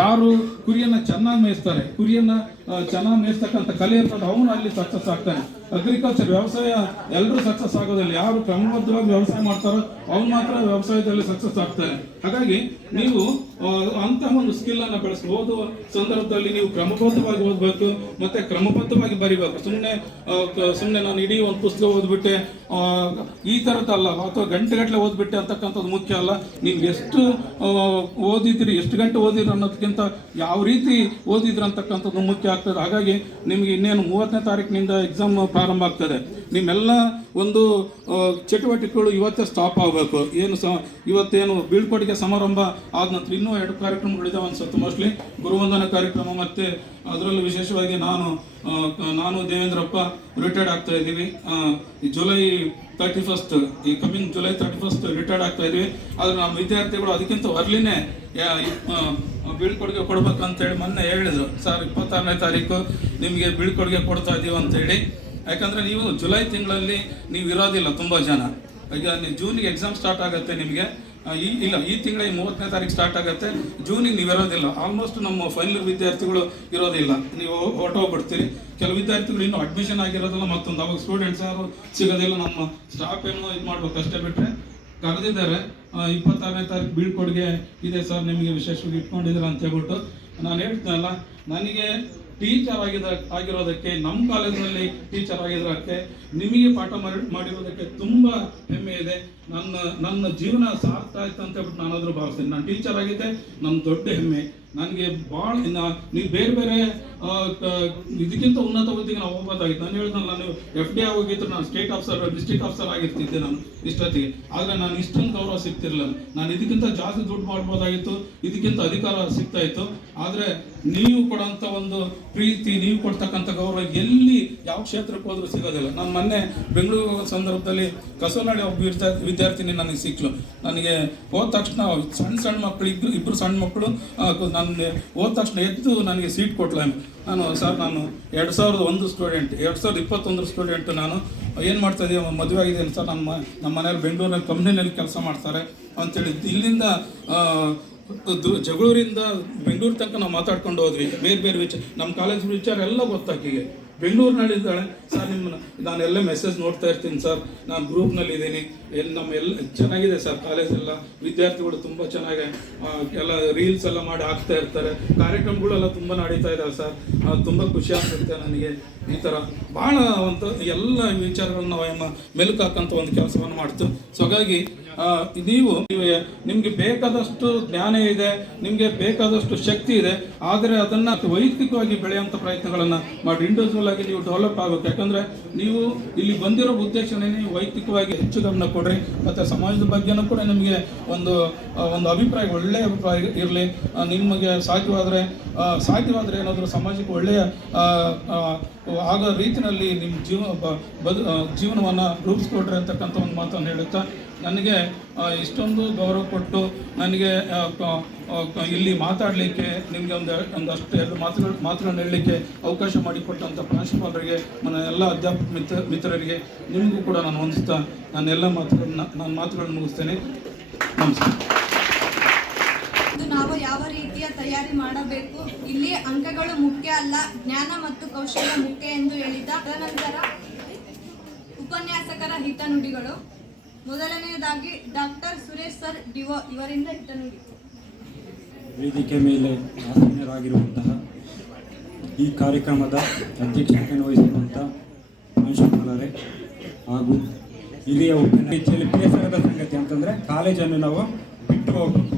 ಯಾರು ಕುರಿಯನ್ನು ಚೆನ್ನಾಗಿ ಮೇಯಿಸ್ತಾರೆ, ಕುರಿಯನ್ನು ಚೆನ್ನಾಗಿ ಮೇಯಿಸ್ತಕ್ಕಂಥ ಕಲೆ ಇರ್ತದೆ, ಅವನು ಅಲ್ಲಿ ಸಕ್ಸಸ್ ಆಗ್ತಾನೆ. ಅಗ್ರಿಕಲ್ಚರ್ ವ್ಯವಸಾಯ ಎಲ್ಲರೂ ಸಕ್ಸಸ್ ಆಗೋದಿಲ್ಲ. ಯಾರು ಕ್ರಮಬದ್ಧವಾಗಿ ವ್ಯವಸಾಯ ಮಾಡ್ತಾರೋ ಅವ್ನು ಮಾತ್ರ ವ್ಯವಸಾಯದಲ್ಲಿ ಸಕ್ಸಸ್ ಆಗ್ತಾನೆ. ಹಾಗಾಗಿ ನೀವು ಅಂತಹ ಒಂದು ಸ್ಕಿಲ್ ಅನ್ನು ಬೆಳೆಸಿ ಓದುವ ಸಂದರ್ಭದಲ್ಲಿ ನೀವು ಕ್ರಮಬದ್ಧವಾಗಿ ಓದಬೇಕು, ಮತ್ತೆ ಕ್ರಮಬದ್ಧವಾಗಿ ಬರಿಬೇಕು. ಸುಮ್ಮನೆ ನಾನು ಇಡೀ ಒಂದು ಪುಸ್ತಕ ಓದ್ಬಿಟ್ಟೆ ಈ ಥರದ್ದಲ್ಲ, ಅಥವಾ ಗಂಟೆಗಟ್ಟಲೆ ಓದ್ಬಿಟ್ಟೆ ಅಂತಕ್ಕಂಥದ್ದು ಮುಖ್ಯ ಅಲ್ಲ. ನೀವು ಎಷ್ಟು ಓದಿದ್ರಿ, ಎಷ್ಟು ಗಂಟೆ ಓದಿದ್ರಿ ಅನ್ನೋದಕ್ಕಿಂತ ಯಾವ ರೀತಿ ಓದಿದ್ರಿ ಅಂತಕ್ಕಂಥದ್ದು ಮುಖ್ಯ ಆಗ್ತದೆ. ಹಾಗಾಗಿ ನಿಮಗೆ ಇನ್ನೇನು 30ನೇ ತಾರೀಕಿನಿಂದ ಎಕ್ಸಾಮ್ ಪ್ರಾರಂಭ ಆಗ್ತದೆ. ನಿಮ್ಮೆಲ್ಲ ಒಂದು ಚಟುವಟಿಕೆಗಳು ಇವತ್ತೇ ಸ್ಟಾಪ್ ಆಗಬೇಕು. ಇವತ್ತೇನು ಬೀಳ್ಕೊಡುಗೆ ಸಮಾರಂಭ ಆದ ನಂತರ ಇನ್ನೂ 2 ಕಾರ್ಯಕ್ರಮಗಳಿದ್ದಾವೆ ಅನ್ಸುತ್ತೆ ಮೋಸ್ಟ್ಲಿ. ಗುರುವಂದನ ಕಾರ್ಯಕ್ರಮ, ಮತ್ತು ಅದರಲ್ಲೂ ವಿಶೇಷವಾಗಿ ನಾನು ದೇವೇಂದ್ರಪ್ಪ ರಿಟೈರ್ಡ್ ಆಗ್ತಾ ಇದ್ದೀವಿ. ಜುಲೈ 31 ಈ ಕಮಿಂಗ್ ಜುಲೈ 31 ರಿಟೈರ್ಡ್ ಆಗ್ತಾ ಇದ್ದೀವಿ. ಆದರೆ ನಮ್ಮ ವಿದ್ಯಾರ್ಥಿಗಳು ಅದಕ್ಕಿಂತ ಅರ್ಲಿನೇ ಬೀಳ್ಕೊಡುಗೆ ಕೊಡ್ಬೇಕಂತೇಳಿ ಮೊನ್ನೆ ಹೇಳಿದರು. ಸರ್ 26ನೇ ತಾರೀಕು ನಿಮಗೆ ಬೀಳ್ಕೊಡುಗೆ ಕೊಡ್ತಾ ಇದ್ದೀವಿ ಅಂತೇಳಿ. ಯಾಕಂದರೆ ನೀವು ಜುಲೈ ತಿಂಗಳಲ್ಲಿ ನೀವು ಇರೋದಿಲ್ಲ ತುಂಬ ಜನ. ಈಗ ಜೂನಿಗೆ ಎಕ್ಸಾಮ್ ಸ್ಟಾರ್ಟ್ ಆಗುತ್ತೆ ನಿಮಗೆ. ಈ ತಿಂಗಳ 30ನೇ ತಾರೀಕು ಸ್ಟಾರ್ಟ್ ಆಗುತ್ತೆ. ಜೂನಿಗೆ ನೀವು ಇರೋದಿಲ್ಲ. ಆಲ್ಮೋಸ್ಟ್ ನಮ್ಮ ಫೈನಲ್ ವಿದ್ಯಾರ್ಥಿಗಳು ಇರೋದಿಲ್ಲ, ನೀವು ಹೊರಟೋಗ್ಬಿಡ್ತೀರಿ. ಕೆಲವು ವಿದ್ಯಾರ್ಥಿಗಳು ಇನ್ನೂ ಅಡ್ಮಿಷನ್ ಆಗಿರೋದಿಲ್ಲ, ಮತ್ತೊಂದು ಅವಾಗ ಸ್ಟೂಡೆಂಟ್ಸ್ ಯಾರು ಸಿಗೋದಿಲ್ಲ. ನಮ್ಮ ಸ್ಟಾಫ್ ಏನೋ ಇದು ಮಾಡ್ಬೇಕು ಅಷ್ಟೇ. ಬಿಟ್ಟರೆ ಕರೆದಿದ್ದಾರೆ 26ನೇ ತಾರೀಕು ಬೀಳ್ಕೊಡುಗೆ ಇದೆ ಸರ್, ನಿಮಗೆ ವಿಶೇಷವಾಗಿ ಇಟ್ಕೊಂಡಿದ್ದೀರ ಅಂತ ಹೇಳ್ಬಿಟ್ಟು. ನಾನು ಹೇಳ್ತೀನಲ್ಲ, ನನಗೆ ಟೀಚರ್ ಆಗಿರೋದಕ್ಕೆ, ನಮ್ಮ ಕಾಲೇಜಿನಲ್ಲಿ ಟೀಚರ್ ಆಗಿರೋದಕ್ಕೆ, ನಿಮಗೆ ಪಾಠ ಮಾಡಿರೋದಕ್ಕೆ ತುಂಬ ಹೆಮ್ಮೆ ಇದೆ. ನನ್ನ ಜೀವನ ಸಾರ್ಥ ಆಯ್ತು ಅಂತ ಹೇಳ್ಬಿಟ್ಟು ನಾನಾದರೂ ಭಾವಿಸ್ತೀನಿ. ನಾನು ಟೀಚರ್ ಆಗಿದ್ದೆ ನನ್ನ ದೊಡ್ಡ ಹೆಮ್ಮೆ. ನನಗೆ ಭಾಳ ನೀವು ಬೇರೆ ಬೇರೆ ಇದಕ್ಕಿಂತ ಉನ್ನತ ಹುದ್ದೆಗೆ ನಾವು ಹೋಗ್ಬೋದಾಗಿತ್ತು. ನಾನು ಹೇಳಿದ್ನಲ್ಲ, ನಾನು FDA ಹೋಗಿದ್ರು, ನಾನು ಸ್ಟೇಟ್ ಆಫೀಸರ್, ಡಿಸ್ಟ್ರಿಕ್ಟ್ ಆಫೀಸರ್ ಆಗಿರ್ತಿದ್ದೆ ನಾನು ಇಷ್ಟೊತ್ತಿಗೆ. ಆದರೆ ನಾನು ಇಷ್ಟೊಂದು ಗೌರವ ಸಿಗ್ತಿರಲಿಲ್ಲ. ನಾನು ಇದಕ್ಕಿಂತ ಜಾಸ್ತಿ ದುಡ್ಡು ಮಾಡ್ಬೋದಾಗಿತ್ತು, ಇದಕ್ಕಿಂತ ಅಧಿಕಾರ ಸಿಗ್ತಾ ಇತ್ತು. ಆದರೆ ನೀವು ಕೊಡೋಂಥ ಒಂದು ಪ್ರೀತಿ, ನೀವು ಕೊಡ್ತಕ್ಕಂಥ ಗೌರವ ಎಲ್ಲಿ ಯಾವ ಕ್ಷೇತ್ರಕ್ಕೆ ಹೋದ್ರೂ ಸಿಗೋದಿಲ್ಲ. ನಾನು ಮೊನ್ನೆ ಬೆಂಗಳೂರಿಗೆ ಹೋಗೋ ಸಂದರ್ಭದಲ್ಲಿ ಕಸೋನಾಡಿ ಒಬ್ಬ ವಿದ್ಯಾರ್ಥಿನಿ ನನಗೆ ಸಿಕ್ಕಲು. ನನಗೆ ಹೋದ ತಕ್ಷಣ ಸಣ್ಣ ಮಕ್ಕಳು ಇಬ್ಬರು ಸಣ್ಣ ಮಕ್ಕಳು ನಾನು ಹೋದ ತಕ್ಷಣ ಎದ್ದು ನನಗೆ ಸೀಟ್ ಕೊಟ್ಲ. ನಾನು 2001 ಸ್ಟೂಡೆಂಟ್, 2021 ಸ್ಟೂಡೆಂಟು. ನಾನು ಏನು ಮಾಡ್ತಾ ಇದ್ದೀವಿ, ಮದುವೆ ಆಗಿದ್ದೇನೆ ಸರ್, ನಮ್ಮ ಮನೇಲಿ ಬೆಂಗಳೂರಿನಲ್ಲಿ ಕಂಪ್ನಿನಲ್ಲಿ ಕೆಲಸ ಮಾಡ್ತಾರೆ ಅಂತೇಳಿ. ಇಲ್ಲಿಂದ ಜಗಳೂರಿಂದ ಬೆಂಗಳೂರು ತನಕ ನಾವು ಮಾತಾಡ್ಕೊಂಡು ಹೋದ್ವಿ. ಬೇರೆ ವಿಚಾರ, ನಮ್ಮ ಕಾಲೇಜ್ ವಿಚಾರ ಎಲ್ಲ ಗೊತ್ತಾಕಿಗೆ. ಬೆಂಗಳೂರಿನಲ್ಲಿದ್ದಾಳೆ ಸರ್, ನಾನೆಲ್ಲ ಮೆಸೇಜ್ ನೋಡ್ತಾ ಇರ್ತೀನಿ ಸರ್, ನಾನು ಗ್ರೂಪ್ನಲ್ಲಿ ಇದ್ದೀನಿ, ಎಲ್ಲ ಚೆನ್ನಾಗಿದೆ ಸರ್ ಕಾಲೇಜೆಲ್ಲ, ವಿದ್ಯಾರ್ಥಿಗಳು ತುಂಬ ಚೆನ್ನಾಗಿ ಎಲ್ಲ ರೀಲ್ಸ್ ಎಲ್ಲ ಮಾಡಿ ಹಾಕ್ತಾ ಇರ್ತಾರೆ, ಕಾರ್ಯಕ್ರಮಗಳೆಲ್ಲ ತುಂಬ ನಡೀತಾ ಇದ್ದಾವೆ ಸರ್. ತುಂಬ ಖುಷಿ ಆಗ್ತಿರುತ್ತೆ ನನಗೆ. ಈ ಥರ ಭಾಳ ಒಂದು ಎಲ್ಲ ವಿಚಾರಗಳನ್ನ ನಾವು ಮೆಲುಕು ಹಾಕಂತ ಒಂದು ಕೆಲಸವನ್ನು ಮಾಡ್ತೀವಿ. ಸೊ ಹಾಗಾಗಿ ನಿಮಗೆ ಬೇಕಾದಷ್ಟು ಜ್ಞಾನ ಇದೆ, ನಿಮಗೆ ಬೇಕಾದಷ್ಟು ಶಕ್ತಿ ಇದೆ. ಆದರೆ ಅದನ್ನು ವೈಯಕ್ತಿಕವಾಗಿ ಬೆಳೆಯುವಂಥ ಪ್ರಯತ್ನಗಳನ್ನು ಮಾಡಿ ಇಂಡಿವಿಜುವಲ್ ಆಗಿ ನೀವು ಡೆವಲಪ್ ಆಗಬೇಕು. ಯಾಕಂದರೆ ನೀವು ಇಲ್ಲಿ ಬಂದಿರೋ ಉದ್ದೇಶನೇ ನೀವು ವೈಯಕ್ತಿಕವಾಗಿ ಹೆಚ್ಚು ಗಮನ ಕೊಡ್ರಿ, ಮತ್ತು ಸಮಾಜದ ಬಗ್ಗೆನೂ ಕೂಡ ನಿಮಗೆ ಒಂದು ಅಭಿಪ್ರಾಯ, ಒಳ್ಳೆಯ ಅಭಿಪ್ರಾಯ ಇರಲಿ. ನಿಮಗೆ ಸಾಧ್ಯವಾದರೆ ಏನಾದರೂ ಸಮಾಜಕ್ಕೆ ಒಳ್ಳೆಯ ಆಗೋ ರೀತಿಯಲ್ಲಿ ನಿಮ್ಮ ಜೀವನವನ್ನು ರೂಪಿಸ್ಕೊಡ್ರಿ ಅಂತಕ್ಕಂಥ ಒಂದು ಮಾತನ್ನು ಹೇಳುತ್ತಾ, ನನಗೆ ಇಷ್ಟೊಂದು ಗೌರವ ಕೊಟ್ಟು ನನಗೆ ಇಲ್ಲಿ ಮಾತಾಡಲಿಕ್ಕೆ, ನಿಮಗೆ ಒಂದಷ್ಟು 2 ಮಾತುಗಳನ್ನ ಹೇಳಲಿಕ್ಕೆ ಅವಕಾಶ ಮಾಡಿಕೊಟ್ಟಂಥ ಪ್ರಾಂಶುಪಾಲರಿಗೆ, ನನ್ನ ಎಲ್ಲ ಅಧ್ಯಾಪಕ ಮಿತ್ರರಿಗೆ, ನಿಮಗೂ ಕೂಡ ನಾನು ಹೊಂದಿಸ್ತಾ ನನ್ನ ಮಾತುಗಳನ್ನು ಮುಗಿಸ್ತೇನೆ. ನಮಸ್ಕಾರ. ನಾವು ಯಾವ ರೀತಿಯ ತಯಾರಿ ಮಾಡಬೇಕು, ಇಲ್ಲಿ ಅಂಕಗಳು ಮುಖ್ಯ ಅಲ್ಲ, ಜ್ಞಾನ ಮತ್ತು ಕೌಶಲ್ಯ ಮುಖ್ಯ ಎಂದು ಹೇಳಿದ. ತದನಂತರ ಉಪನ್ಯಾಸಕರ ಹಿತನುಡಿಗಳು. ಮೊದಲನೆಯದಾಗಿ ಡಾಕ್ಟರ್ ಸುರೇಶ್ ಸರ್ ಡಿಒ ಇವರಿಂದ ಹಿತನುಡಿ. ವೇದಿಕೆ ಮೇಲೆ ಆಸೀನರಾಗಿರುವಂತಹ ಈ ಕಾರ್ಯಕ್ರಮದ ಅಧ್ಯಕ್ಷತೆಯನ್ನು ವಹಿಸಿರುವಂಥ ಪ್ರಾಂಶುಪಾಲರೇ ಹಾಗೂ ಹಿರಿಯ ರೀತಿಯಲ್ಲಿ ಬೇಸರದ ಸಂಗತಿ ಅಂತಂದರೆ, ಕಾಲೇಜನ್ನು ನಾವು ಬಿಟ್ಟು ಹೋಗಬೇಕು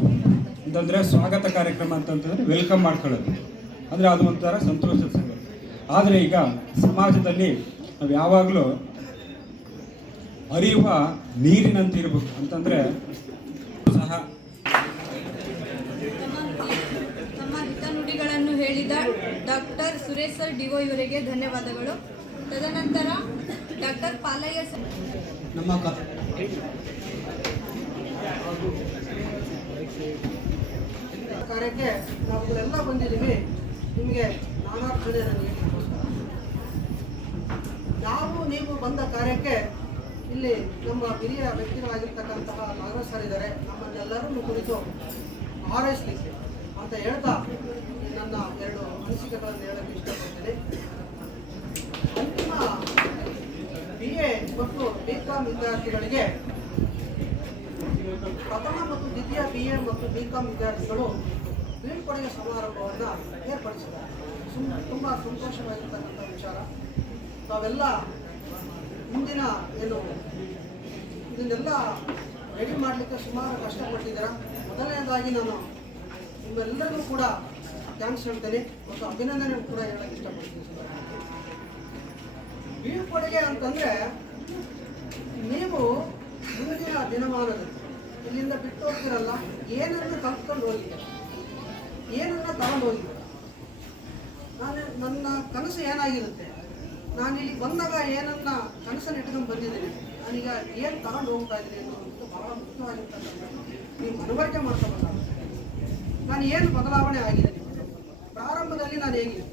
ಅಂತಂದರೆ ಸ್ವಾಗತ ಕಾರ್ಯಕ್ರಮ ಅಂತಂತಂದರೆ ವೆಲ್ಕಮ್ ಮಾಡ್ಕೊಳ್ಳೋದು. ಅಂದರೆ ಅದು ಒಂಥರ ಸಂತೋಷದ ಸಂಗತಿ. ಆದರೆ ಈಗ ಸಮಾಜದಲ್ಲಿ ನಾವು ಯಾವಾಗಲೂ ಹರಿಯುವ ನೀರಿನಂತೆ ಇರಬೇಕು ಅಂತಂದರೆ ಸಹ ನಮ್ಮ ಹಿತನುಡಿಗಳನ್ನು ಹೇಳಿದ ಡಾಕ್ಟರ್ ಸುರೇಶ್ ಸರ್ ಡಿಒ ಇವರಿಗೆ ಧನ್ಯವಾದಗಳು. ತದನಂತರ ಡಾಕ್ಟರ್ ಪಾಲಯ್ಯ ಸರ್ ನಮ್ಮ ಕಾರ್ಯಕ್ಕೆ ನಾವುಗಳೆಲ್ಲ ಬಂದಿದ್ದೀವಿ. ನಿಮಗೆ ನಾನಾರ್ಥನೆ ನನಗೆ ನಾವು ನೀವು ಬಂದ ಕಾರ್ಯಕ್ಕೆ ಇಲ್ಲಿ ನಮ್ಮ ಹಿರಿಯ ವ್ಯಕ್ತಿಗಳಾಗಿರ್ತಕ್ಕಂತಹ ನಾಗರಾಜ್ ಸರ್ ಇದ್ದಾರೆ. ನಮ್ಮನ್ನೆಲ್ಲರನ್ನು ಕುರಿತು ಹಾರೈಸಲಿಕ್ಕೆ ಅಂತ ಹೇಳ್ತಾ ನನ್ನ 2 ಅನಿಸಿಕೆಗಳನ್ನು ಹೇಳಕ್ಕೆ ಇಷ್ಟಪಡ್ತೀನಿ. ಅಂತಿಮ BA ಮತ್ತು BCom ವಿದ್ಯಾರ್ಥಿಗಳಿಗೆ ಪ್ರಥಮ ಮತ್ತು ದ್ವಿತೀಯ BA ಮತ್ತು BCom ವಿದ್ಯಾರ್ಥಿಗಳು ಬೀಳ್ಕೊಡುಗೆ ಸಮಾರಂಭವನ್ನು ಏರ್ಪಡಿಸಿದ್ದಾರೆ. ತುಂಬ ಸಂತೋಷವಾಗಿರ್ತಕ್ಕಂಥ ವಿಚಾರ. ತಾವೆಲ್ಲ ಮುಂದಿನ ಇದನ್ನೆಲ್ಲ ರೆಡಿ ಮಾಡಲಿಕ್ಕೆ ಸುಮಾರು ಕಷ್ಟಪಟ್ಟಿದ್ದೀರ. ಮೊದಲನೇದಾಗಿ ನಾನು ನಿಮ್ಮೆಲ್ಲರಿಗೂ ಕೂಡ ಥ್ಯಾಂಕ್ಸ್ ಹೇಳ್ತೇನೆ ಮತ್ತು ಅಭಿನಂದನೆ ಕೂಡ ಹೇಳಕ್ಕೆ ಇಷ್ಟಪಡ್ತೀನಿ. ಬೀಳ್ಕೊಡುಗೆ ಅಂತಂದರೆ ನೀವು ಮುಂದಿನ ದಿನಮಾನದಲ್ಲಿ ಇಲ್ಲಿಂದ ಬಿಟ್ಟು ಹೋಗ್ತಿರಲ್ಲ, ಏನನ್ನು ಕಲ್ತ್ಕೊಂಡು ಹೋಗಿದ್ದೀರ, ಏನನ್ನು ತಗೊಂಡು ಹೋಗಿದ್ದೀರ. ನನ್ನ ಕನಸು ಏನಾಗಿರುತ್ತೆ, ನಾನು ಇಲ್ಲಿ ಬಂದಾಗ ಏನನ್ನ ಕನಸನ್ನು ಇಟ್ಕೊಂಡು ಬಂದಿದ್ದೀನಿ, ನಾನೀಗ ಏನು ತಗೊಂಡು ಹೋಗ್ತಾ ಇದ್ದೀನಿ ಅನ್ನೋದು ಬಹಳ ಮುಖ್ಯವಾಗಿರ್ತಕ್ಕಂಥ ನೀವು ಮನವರಿಕೆ ಮಾಡ್ಕೋಬೇಕಾಗುತ್ತೆ. ನಾನು ಏನು ಬದಲಾವಣೆ ಆಗಿದೆ, ಪ್ರಾರಂಭದಲ್ಲಿ ನಾನು ಹೇಗಿದ್ದೆ,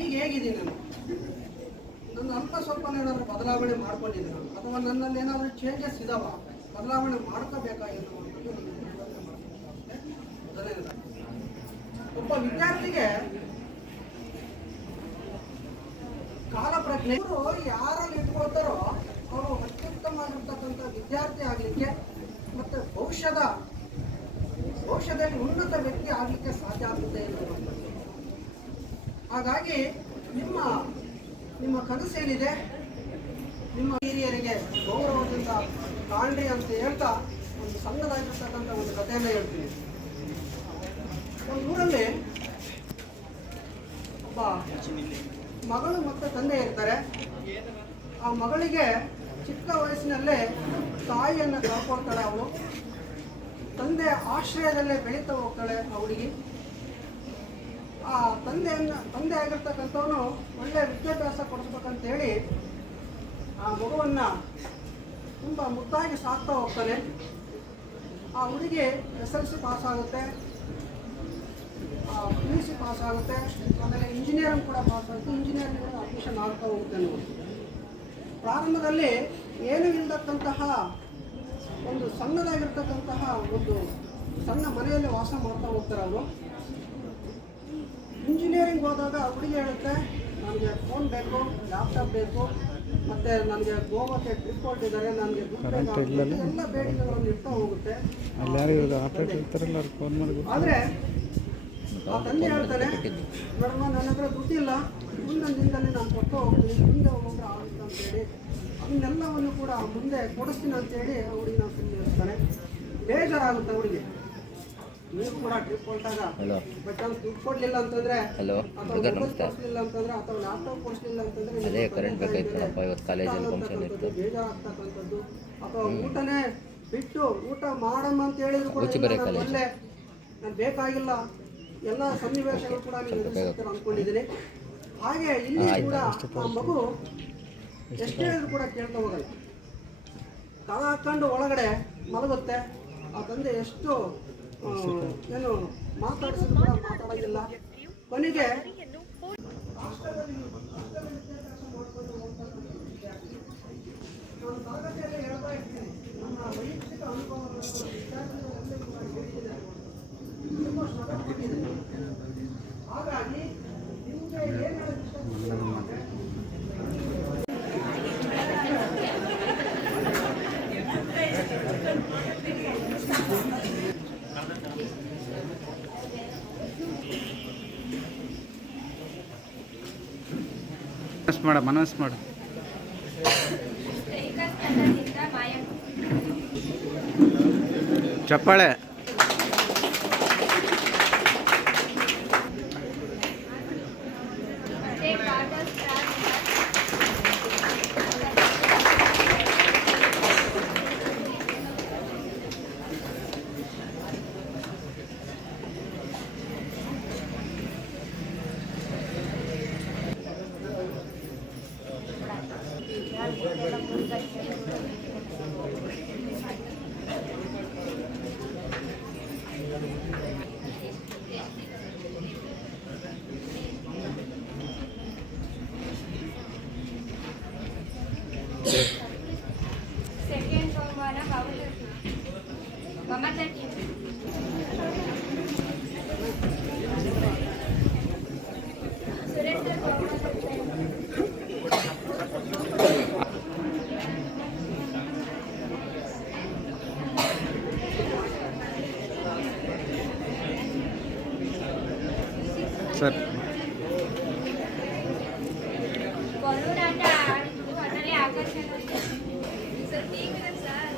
ಈಗ ಹೇಗಿದ್ದೀನಿ, ನನ್ನ ಅಲ್ಪ ಸ್ವಲ್ಪ ಏನಾದರೂ ಬದಲಾವಣೆ ಮಾಡ್ಕೊಂಡಿದ್ದೀನಿ ಅಥವಾ ನನ್ನಲ್ಲಿ ಏನಾದರೂ ಚೇಂಜಸ್ ಇದಾವ, ಬದಲಾವಣೆ ಮಾಡ್ಕೋಬೇಕಾ ಎನ್ನುವಂಥದ್ದು ಮೊದಲನೇದಾಗಿ. ಒಬ್ಬ ವಿದ್ಯಾರ್ಥಿಗೆ ಕಾಲ ಪ್ರಜ್ಞೆ ಯಾರಲ್ಲಿ ಇಟ್ಕೊಳ್ತಾರೋ ಅವರು ಅತ್ಯುತ್ತಮವಾಗಿರ್ತಕ್ಕಂಥ ವಿದ್ಯಾರ್ಥಿ ಆಗಲಿಕ್ಕೆ ಮತ್ತು ಭವಿಷ್ಯದಲ್ಲಿ ಉನ್ನತ ವ್ಯಕ್ತಿ ಆಗಲಿಕ್ಕೆ ಸಾಧ್ಯ ಆಗುತ್ತೆ ಎನ್ನುವಂಥದ್ದು. ಹಾಗಾಗಿ ನಿಮ್ಮ ಕನಸೇನಿದೆ, ನಿಮ್ಮ ಹಿರಿಯರಿಗೆ ಗೌರವದಿಂದ ಕಾಣ್ರಿ ಅಂತ ಹೇಳ್ತಾ ಒಂದು ಸಣ್ಣದಾಗಿರ್ತಕ್ಕಂಥ ಒಂದು ಕಥೆಯನ್ನು ಹೇಳ್ತೀನಿ. ಒಂದು ಊರಲ್ಲಿ ಒಬ್ಬ ಮಗಳು ಮತ್ತು ತಂದೆ ಇರ್ತಾರೆ. ಆ ಮಗಳಿಗೆ ಚಿಕ್ಕ ವಯಸ್ಸಿನಲ್ಲೇ ತಾಯಿಯನ್ನು ಕಳ್ಕೊಳ್ತಾಳೆ ಅವಳು. ತಂದೆ ಆಶ್ರಯದಲ್ಲೇ ಬೆಳೀತಾ ಹೋಗ್ತಾಳೆ ಆ ಹುಡುಗಿ. ಆ ತಂದೆ ಆಗಿರ್ತಕ್ಕಂಥವನು ಒಳ್ಳೆ ವಿದ್ಯಾಭ್ಯಾಸ ಕೊಡಿಸ್ಬೇಕಂತೇಳಿ ಆ ಮಗುವನ್ನು ತುಂಬ ಮುದ್ದಾಗಿ ಸಾಕ್ತಾ ಹೋಗ್ತಾನೆ. ಆ ಹುಡುಗಿ SLC ಪಾಸ್ ಆಗುತ್ತೆ, PUC ಪಾಸ್ ಆಗುತ್ತೆ, ಆಮೇಲೆ ಇಂಜಿನಿಯರಿಂಗ್ ಕೂಡ ಪಾಸ್ ಆಗುತ್ತೆ. ಇಂಜಿನಿಯರಿಂಗ್ ಅಡ್ಮಿಷನ್ ಆಗ್ತಾ ಹೋಗುತ್ತೆ ಅನ್ನೋದು. ಪ್ರಾರಂಭದಲ್ಲಿ ಏನೂ ಇಲ್ಲದಂತಹ ಒಂದು ಸಣ್ಣದಾಗಿರ್ತಕ್ಕಂತಹ ಒಂದು ಸಣ್ಣ ಮನೆಯಲ್ಲಿ ವಾಸ ಮಾಡ್ತಾ ಹೋಗ್ತಾರೆ ಅವರು. ಇಂಜಿನಿಯರಿಂಗ್ ಹೋದಾಗ ಹುಡುಗಿ ಹೇಳುತ್ತೆ, ನನಗೆ ಫೋನ್ ಬೇಕು, ಲ್ಯಾಪ್ಟಾಪ್ ಬೇಕು, ಮತ್ತು ನನಗೆ ಗೋವಾಕ್ಕೆ ಟ್ರಿಪ್ ಹೊರಟಿದ್ದಾರೆ, ನನಗೆ ಎಲ್ಲ ಬೇಡಿಕೆಗಳನ್ನು ಇರ್ತಾ ಹೋಗುತ್ತೆ. ಆದರೆ ಆ ತಂದೆ ಹೇಳ್ತಾರೆ, ನೋಡಮ್ಮ ನನ್ನ ಹತ್ರ ದುಡ್ಡಿಲ್ಲ, ಮುಂದೊಂದು ದಿನದಲ್ಲಿ ನಾನು ಕೊಟ್ಟು ಹೋಗ್ತೀನಿ, ಮುಂದೆ ಹೋಗ್ರೆ ಆಗುತ್ತೆ ಅಂತೇಳಿ ಅದನ್ನೆಲ್ಲವನ್ನು ಕೂಡ ಮುಂದೆ ಕೊಡಿಸ್ತೀನಿ ಅಂತೇಳಿ ಅವ್ರಿಗೆ ನಾವು ತಿಳಿಸ್ತಾನೆ. ಬೇಜಾರಾಗುತ್ತೆ ಅವಳಿಗೆ. ನೀವು ಕೂಡ ಟ್ರಿಪ್ ಹೊರಟಾಗ ಬಟ್ ಅವ್ನು ದುಡ್ಡು ಕೊಡಲಿಲ್ಲ ಅಂತಂದರೆ ಅಥವಾ ಕೊಡಿಸ್ಲಿಲ್ಲ ಅಂತಂದರೆ ಅಥವಾ ಲ್ಯಾಪ್ಟಾಪ್ ಕೊಡಿಸ್ಲಿಲ್ಲ ಅಂತಂದರೆ ಬೇಜಾರಾಗ್ತಕ್ಕಂಥದ್ದು. ಅಥವಾ ಊಟನೇ ಬಿಟ್ಟು ಊಟ ಮಾಡಮ್ಮ ಅಂತ ಹೇಳಿದ್ರು ಕೂಡ ಒಳ್ಳೆ ನಾನು ಬೇಕಾಗಿಲ್ಲ, ಎಲ್ಲ ಸನ್ನಿವೇಶಗಳು ಕೂಡ ನೀವು ಎದುರಿಸ್ತಾರೆ ಅಂದ್ಕೊಂಡಿದ್ದೀನಿ. ಹಾಗೆ ಇಲ್ಲಿ ಕೂಡ ಆ ಮಗು ಎಷ್ಟು ಹೇಳಿದ್ರು ಕೂಡ ಕೇಳ್ತಾ ಹೋಗಲ್ಲ. ಕಳ ಹಾಕೊಂಡು ಒಳಗಡೆ ಮಲಗುತ್ತೆ. ಆ ತಂದೆ ಎಷ್ಟು ಏನು ಮಾತಾಡಿಸಿದ್ರು ಕೂಡ ಮಾತಾಡೋದಿಲ್ಲ. ಕೊನೆಗೆ ನಾನು ತರಗತಿಯಲ್ಲಿ ಹೇಳ್ತಾ ಇರ್ತೀನಿ, ನನ್ನ ವೈಯಕ್ತಿಕ ಅನುಭವವನ್ನು ವಿದ್ಯಾರ್ಥಿಗಳಲ್ಲೇ ಕೂಡ ಹೇಳ್ತಿದ್ದಾರೆ, ತುಂಬ ಶ್ರಮಪಟ್ಟಿದೆ. ಹಾಗಾಗಿ ನಿಮಗೆ ಏನು ಹೇಳೋಕ್ಕೆ ಇಷ್ಟಪಡ್ತೀನಿ ಅಂದರೆ ಮನಸ್ಸು ಮಾಡು. ಚಪ್ಪಾಳೆ. Mamata team. Suresh sir balloon ಆಟ ಆಡಿದ್ದು ಅದರಲ್ಲಿ ಆಕರ್ಷಣೆ ಇದೆ. ಸರ್ ಟೀಮ್ ಇದೆ ಸರ್.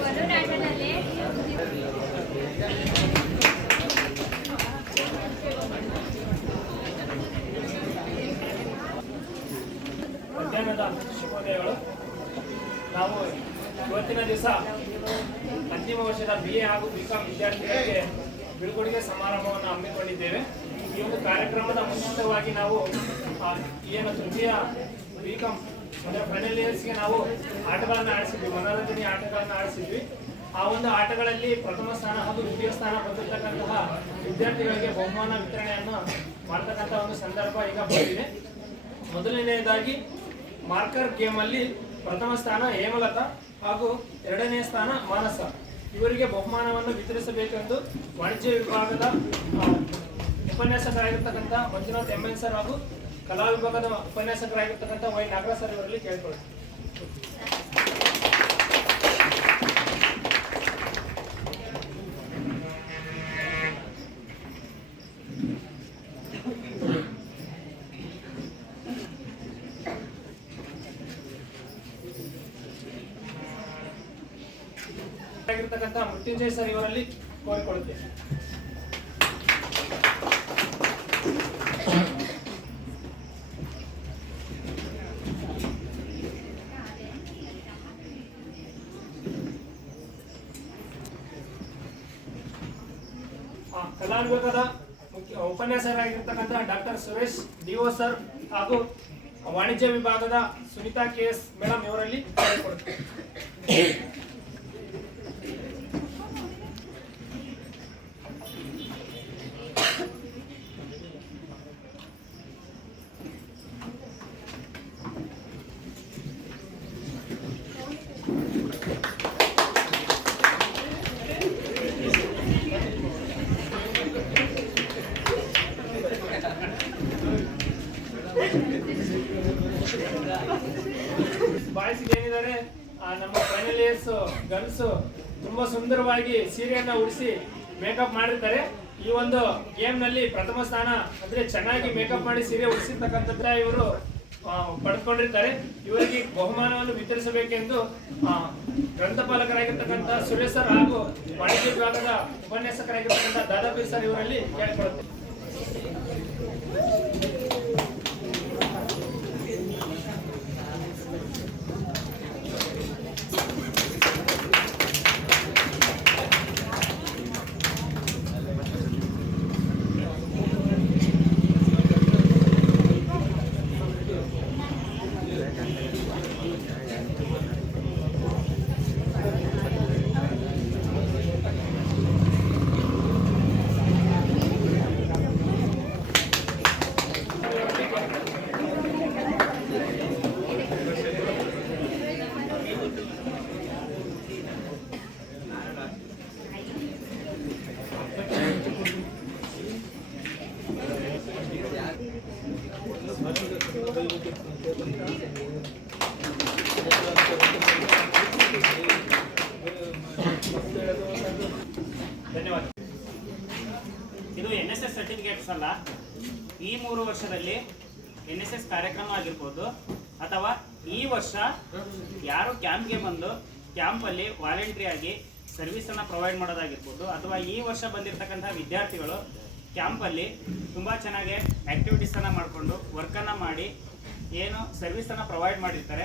ಬಲೂನ್ ಆಟದಲ್ಲಿ ಮಧ್ಯಾಹ್ನದ ಶುಭೋದಯಗಳು. ನಾವು ಇವತ್ತಿನ ದಿವಸ ಅಂತಿಮ ವರ್ಷದ BA ಹಾಗೂ BCom ವಿದ್ಯಾರ್ಥಿಗಳಿಗೆ ಬೀಳ್ಕೊಡುಗೆ ಸಮಾರಂಭವನ್ನು ಹಮ್ಮಿಕೊಂಡಿದ್ದೇವೆ. ಈ ಒಂದು ಕಾರ್ಯಕ್ರಮದ ಮುಂಚಿತವಾಗಿ ನಾವು ಏನು ತೃತೀಯ BCom ಅಂದರೆ ಫೈನಲ್ ಇಯರ್ಸ್ಗೆ ನಾವು ಆಟಗಳನ್ನು ಆಡಿಸಿದ್ವಿ, ಮನೋರಂಜನೆ ಆಟಗಳನ್ನು ಆಡಿಸಿದ್ವಿ. ಆ ಒಂದು ಆಟಗಳಲ್ಲಿ ಪ್ರಥಮ ಸ್ಥಾನ ಹಾಗೂ ದ್ವಿತೀಯ ಸ್ಥಾನ ಬಂದಿರತಕ್ಕಂತಹ ವಿದ್ಯಾರ್ಥಿಗಳಿಗೆ ಬಹುಮಾನ ವಿತರಣೆಯನ್ನು ಮಾಡತಕ್ಕಂಥ ಒಂದು ಸಂದರ್ಭ ಈಗ ಬಂದಿದೆ. ಮೊದಲನೆಯದಾಗಿ ಮಾರ್ಕರ್ ಗೇಮ್ ಅಲ್ಲಿ ಪ್ರಥಮ ಸ್ಥಾನ ಹೇಮಲತಾ ಹಾಗೂ ಎರಡನೇ ಸ್ಥಾನ ಮಾನಸ. ಇವರಿಗೆ ಬಹುಮಾನವನ್ನು ವಿತರಿಸಬೇಕೆಂದು ವಾಣಿಜ್ಯ ವಿಭಾಗದ ಉಪನ್ಯಾಸಕರಾಗಿರ್ತಕ್ಕಂಥ ಮಂಜುನಾಥ್ MN ಸರ್ ಹಾಗೂ ಕಲಾ ವಿಭಾಗದ ಉಪನ್ಯಾಸಕರಾಗಿರ್ತಕ್ಕಂಥ ವೈ ನಾಗರಾಜ್ ಸರ್ ಇವರಲ್ಲಿ ಕೇಳ್ಕೊಳ್ಳಿ. ಆಗಿರ್ತಕ್ಕಂಥ ಮೃತ್ಯುಂಜಯ್ ಸರ್ ಇವರಲ್ಲಿ ಕೋರಿಕೊಳ್ಳುತ್ತೇನೆ. ಕಲಾ ವಿಭಾಗದ ಉಪನ್ಯಾಸಕರಾಗಿರ್ತಕ್ಕಂಥ ಡಾಕ್ಟರ್ ಸುರೇಶ್ DO ಸರ್ ಹಾಗೂ ವಾಣಿಜ್ಯ ವಿಭಾಗದ ಸುನೀತಾ KS ಮೇಡಮ್ ಇವರಲ್ಲಿ ಕೋರಿಕೊಳ್ಳುತ್ತೇನೆ. ಬಾಯ್ಸ್ ಏನಿದ್ದಾರೆ ನಮ್ಮ ಫೈನಲ್ ಇಯರ್ಸ್ ಗರ್ಲ್ಸ್ ತುಂಬಾ ಸುಂದರವಾಗಿ ಸೀರೆಯನ್ನ ಉಡಿಸಿ ಮೇಕಪ್ ಮಾಡಿರ್ತಾರೆ. ಈ ಒಂದು ಗೇಮ್ ನಲ್ಲಿ ಪ್ರಥಮ ಸ್ಥಾನ ಅಂದ್ರೆ ಚೆನ್ನಾಗಿ ಮೇಕಪ್ ಮಾಡಿ ಸೀರೆ ಉಡಿಸಿರ್ತಕ್ಕಂಥ ಇವರು ಪಡೆದುಕೊಂಡಿರ್ತಾರೆ. ಇವರಿಗೆ ಬಹುಮಾನವನ್ನು ವಿತರಿಸಬೇಕೆಂದು ಗ್ರಂಥಪಾಲಕರಾಗಿರ್ತಕ್ಕಂಥ ಸುರೇಶ್ ಸರ್ ಹಾಗೂ ವಾಣಿಜ್ಯ ವಿಭಾಗದ ಉಪನ್ಯಾಸಕರಾಗಿರ್ತಕ್ಕಂಥ ದಾದಾಪೀರ್ ಸರ್ ಇವರಲ್ಲಿ ಕೇಳಿಕೊಳ್ಳುತ್ತೇವೆ. ಧನ್ಯವಾದ. ಇದು NSS ಸರ್ಟಿಫಿಕೇಟ್ಸ್ ಅಲ್ಲ. ಈ 3 ವರ್ಷದಲ್ಲಿ NSS ಕಾರ್ಯಕ್ರಮ ಆಗಿರ್ಬೋದು ಅಥವಾ ಈ ವರ್ಷ ಯಾರು ಕ್ಯಾಂಪ್ಗೆ ಬಂದು ಕ್ಯಾಂಪಲ್ಲಿ ವಾಲಂಟ್ರಿ ಆಗಿ ಸರ್ವಿಸನ್ನು ಪ್ರೊವೈಡ್ ಮಾಡೋದಾಗಿರ್ಬೋದು ಅಥವಾ ಈ ವರ್ಷ ಬಂದಿರತಕ್ಕಂಥ ವಿದ್ಯಾರ್ಥಿಗಳು ಕ್ಯಾಂಪಲ್ಲಿ ತುಂಬ ಚೆನ್ನಾಗಿ ಆ್ಯಕ್ಟಿವಿಟೀಸನ್ನು ಮಾಡಿಕೊಂಡು ವರ್ಕನ್ನು ಮಾಡಿ ಏನು ಸರ್ವಿಸನ್ನು ಪ್ರೊವೈಡ್ ಮಾಡಿರ್ತಾರೆ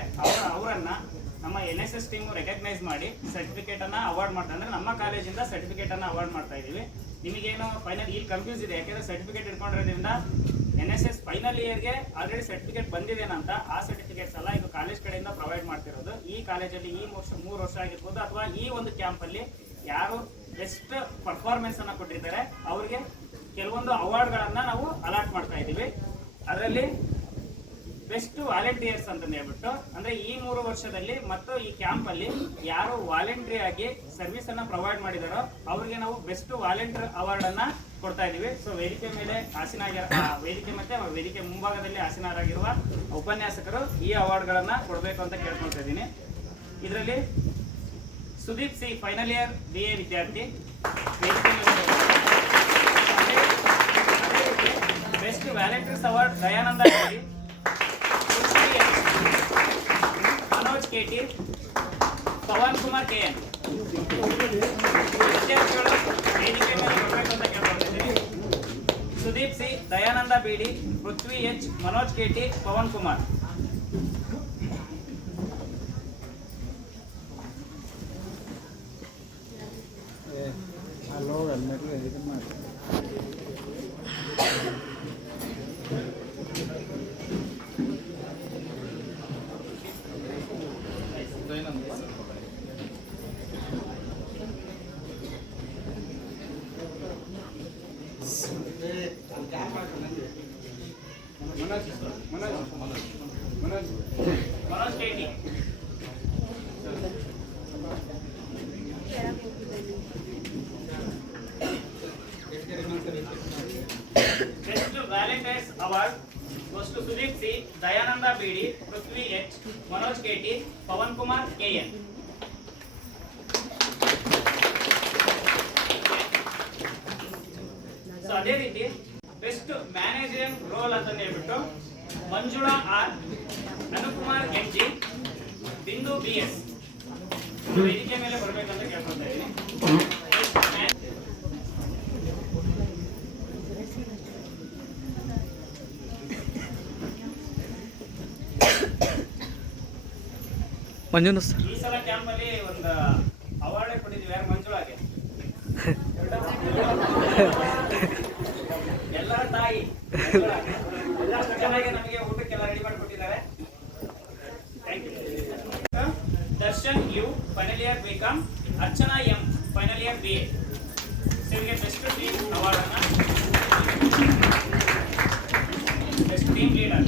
ಅವರನ್ನು ನಮ್ಮ NSS ಟೀಮು ರೆಕಗ್ನೈಸ್ ಮಾಡಿ ಸರ್ಟಿಫಿಕೇಟನ್ನು ಅವಾರ್ಡ್ ಮಾಡ್ತಾರೆ. ಅಂದರೆ ನಮ್ಮ ಕಾಲೇಜಿಂದ ಸರ್ಟಿಫಿಕೇಟನ್ನು ಅವಾರ್ಡ್ ಮಾಡ್ತಾ ಇದ್ದೀವಿ. ನಿಮಗೇನು ಫೈನಲ್ ಇಲ್ಲಿ ಕನ್ಫ್ಯೂಸ್ ಇದೆ, ಯಾಕೆಂದರೆ ಸರ್ಟಿಫಿಕೇಟ್ ಇಟ್ಕೊಂಡಿರೋದ್ರಿಂದ NSS ಫೈನಲ್ ಇಯರ್ಗೆ ಆಲ್ರೆಡಿ ಸರ್ಟಿಫಿಕೇಟ್ ಬಂದಿದೇನಂತ. ಆ ಸರ್ಟಿಫಿಕೇಟ್ಸ್ ಎಲ್ಲ ಇದು ಕಾಲೇಜ್ ಕಡೆಯಿಂದ ಪ್ರೊವೈಡ್ ಮಾಡ್ತಿರೋದು. ಈ ಕಾಲೇಜಲ್ಲಿ ಈ 3 ವರ್ಷ ಆಗಿರ್ಬೋದು ಅಥವಾ ಈ ಒಂದು ಕ್ಯಾಂಪಲ್ಲಿ ಯಾರು ಬೆಸ್ಟ್ ಪರ್ಫಾರ್ಮೆನ್ಸ್ ಅನ್ನ ಕೊಟ್ಟಿರ್ತಾರೆ ಅವ್ರಿಗೆ ಕೆಲವೊಂದು ಅವಾರ್ಡ್ಗಳನ್ನ ನಾವು ಅಲಾಟ್ ಮಾಡ್ತಾ ಇದ್ದೀವಿ. ಅದರಲ್ಲಿ ಬೆಸ್ಟ್ ವಾಲಂಟಿಯರ್ಸ್ ಅಂತ ಹೇಳ್ಬಿಟ್ಟು, ಅಂದ್ರೆ ಈ 3 ವರ್ಷದಲ್ಲಿ ಮತ್ತು ಈ ಕ್ಯಾಂಪ್ ಅಲ್ಲಿ ಯಾರು ವಾಲಂಟ್ರಿ ಆಗಿ ಸರ್ವಿಸ್ ಅನ್ನ ಪ್ರೊವೈಡ್ ಮಾಡಿದಾರೋ ಅವ್ರಿಗೆ ನಾವು ಬೆಸ್ಟ್ ವಾಲಂಟಿಯರ್ ಅವಾರ್ಡ್ ಅನ್ನ ಕೊಡ್ತಾ ಇದೀವಿ. ಸೊ ವೇದಿಕೆ ಮೇಲೆ ವೇದಿಕೆ ಮತ್ತೆ ವೇದಿಕೆ ಮುಂಭಾಗದಲ್ಲಿ ಆಸೀನರಾಗಿರುವ ಉಪನ್ಯಾಸಕರು ಈ ಅವಾರ್ಡ್ಗಳನ್ನ ಕೊಡಬೇಕು ಅಂತ ಕೇಳ್ಕೊಳ್ತಾ ಇದ್ದೀನಿ. ಇದರಲ್ಲಿ Sudeep C final year BA ವಿದ್ಯಾರ್ಥಿ, best volunteers award Dayananda Reddy, Manoj KT, Pavan Kumar KN. ವಿದ್ಯಾರ್ಥಿಗಳು ವೇದಿಕೆ ಮೇಲೆ ಬರಬೇಕು ಅಂತ ಕೇಳ್ಕೊಳ್ತಿದ್ದೀನಿ. Sudeep C, Dayananda BD, Prithvi H, Manoj KT, Pavan Kumar. Manoj KT. Best Valentine's Award goes to Sudeep C, Dayananda BD, Prithvi H, Manoj KT, Pawan Kumar KN. So ಅದೇ ರೀತಿ best manager roll ಅಂತ ಹೇಳ್ಬಿಟ್ಟು ಮಂಜುಳಾ R, ಅನುಕುಮಾರ್ MG, ಬಿಂದು BS ವೇದಿಕೆ ಮೇಲೆ ಬರಬೇಕಂತ ಕೇಳ್ಕೊಳ್ತಾ ಇದ್ದೀನಿ. ಮಂಜುನಾಥ್ ಸರ್, ಈ ಸಲ ಕ್ಯಾಂಪ್ ಅಲ್ಲಿ ಒಂದು ಅವಾರ್ಡ್ ಕೊಟ್ಟಿದ್ದೀವಿ. ಯಾರು? ಮಂಜುಳಾಗೆ. ಎಲ್ಲರ ತಾಯಿ ಎಲ್ಲ ಚೆನ್ನಾಗಿ ನಮಗೆ ಊಟಕ್ಕೆಲ್ಲ ರೆಡಿ ಮಾಡಿ ಕೊಟ್ಟಿದ್ದಾರೆ. Thank you. Darshan U final year BCom, Archana M final year BA. ಇವರಿಗೆ ಬೆಸ್ಟ್ ಟೀಮ್ ಅವಾರ್ಡ್ ಅನ್ನ, ಬೆಸ್ಟ್ ಟೀಮ್ ಲೀಡರ್.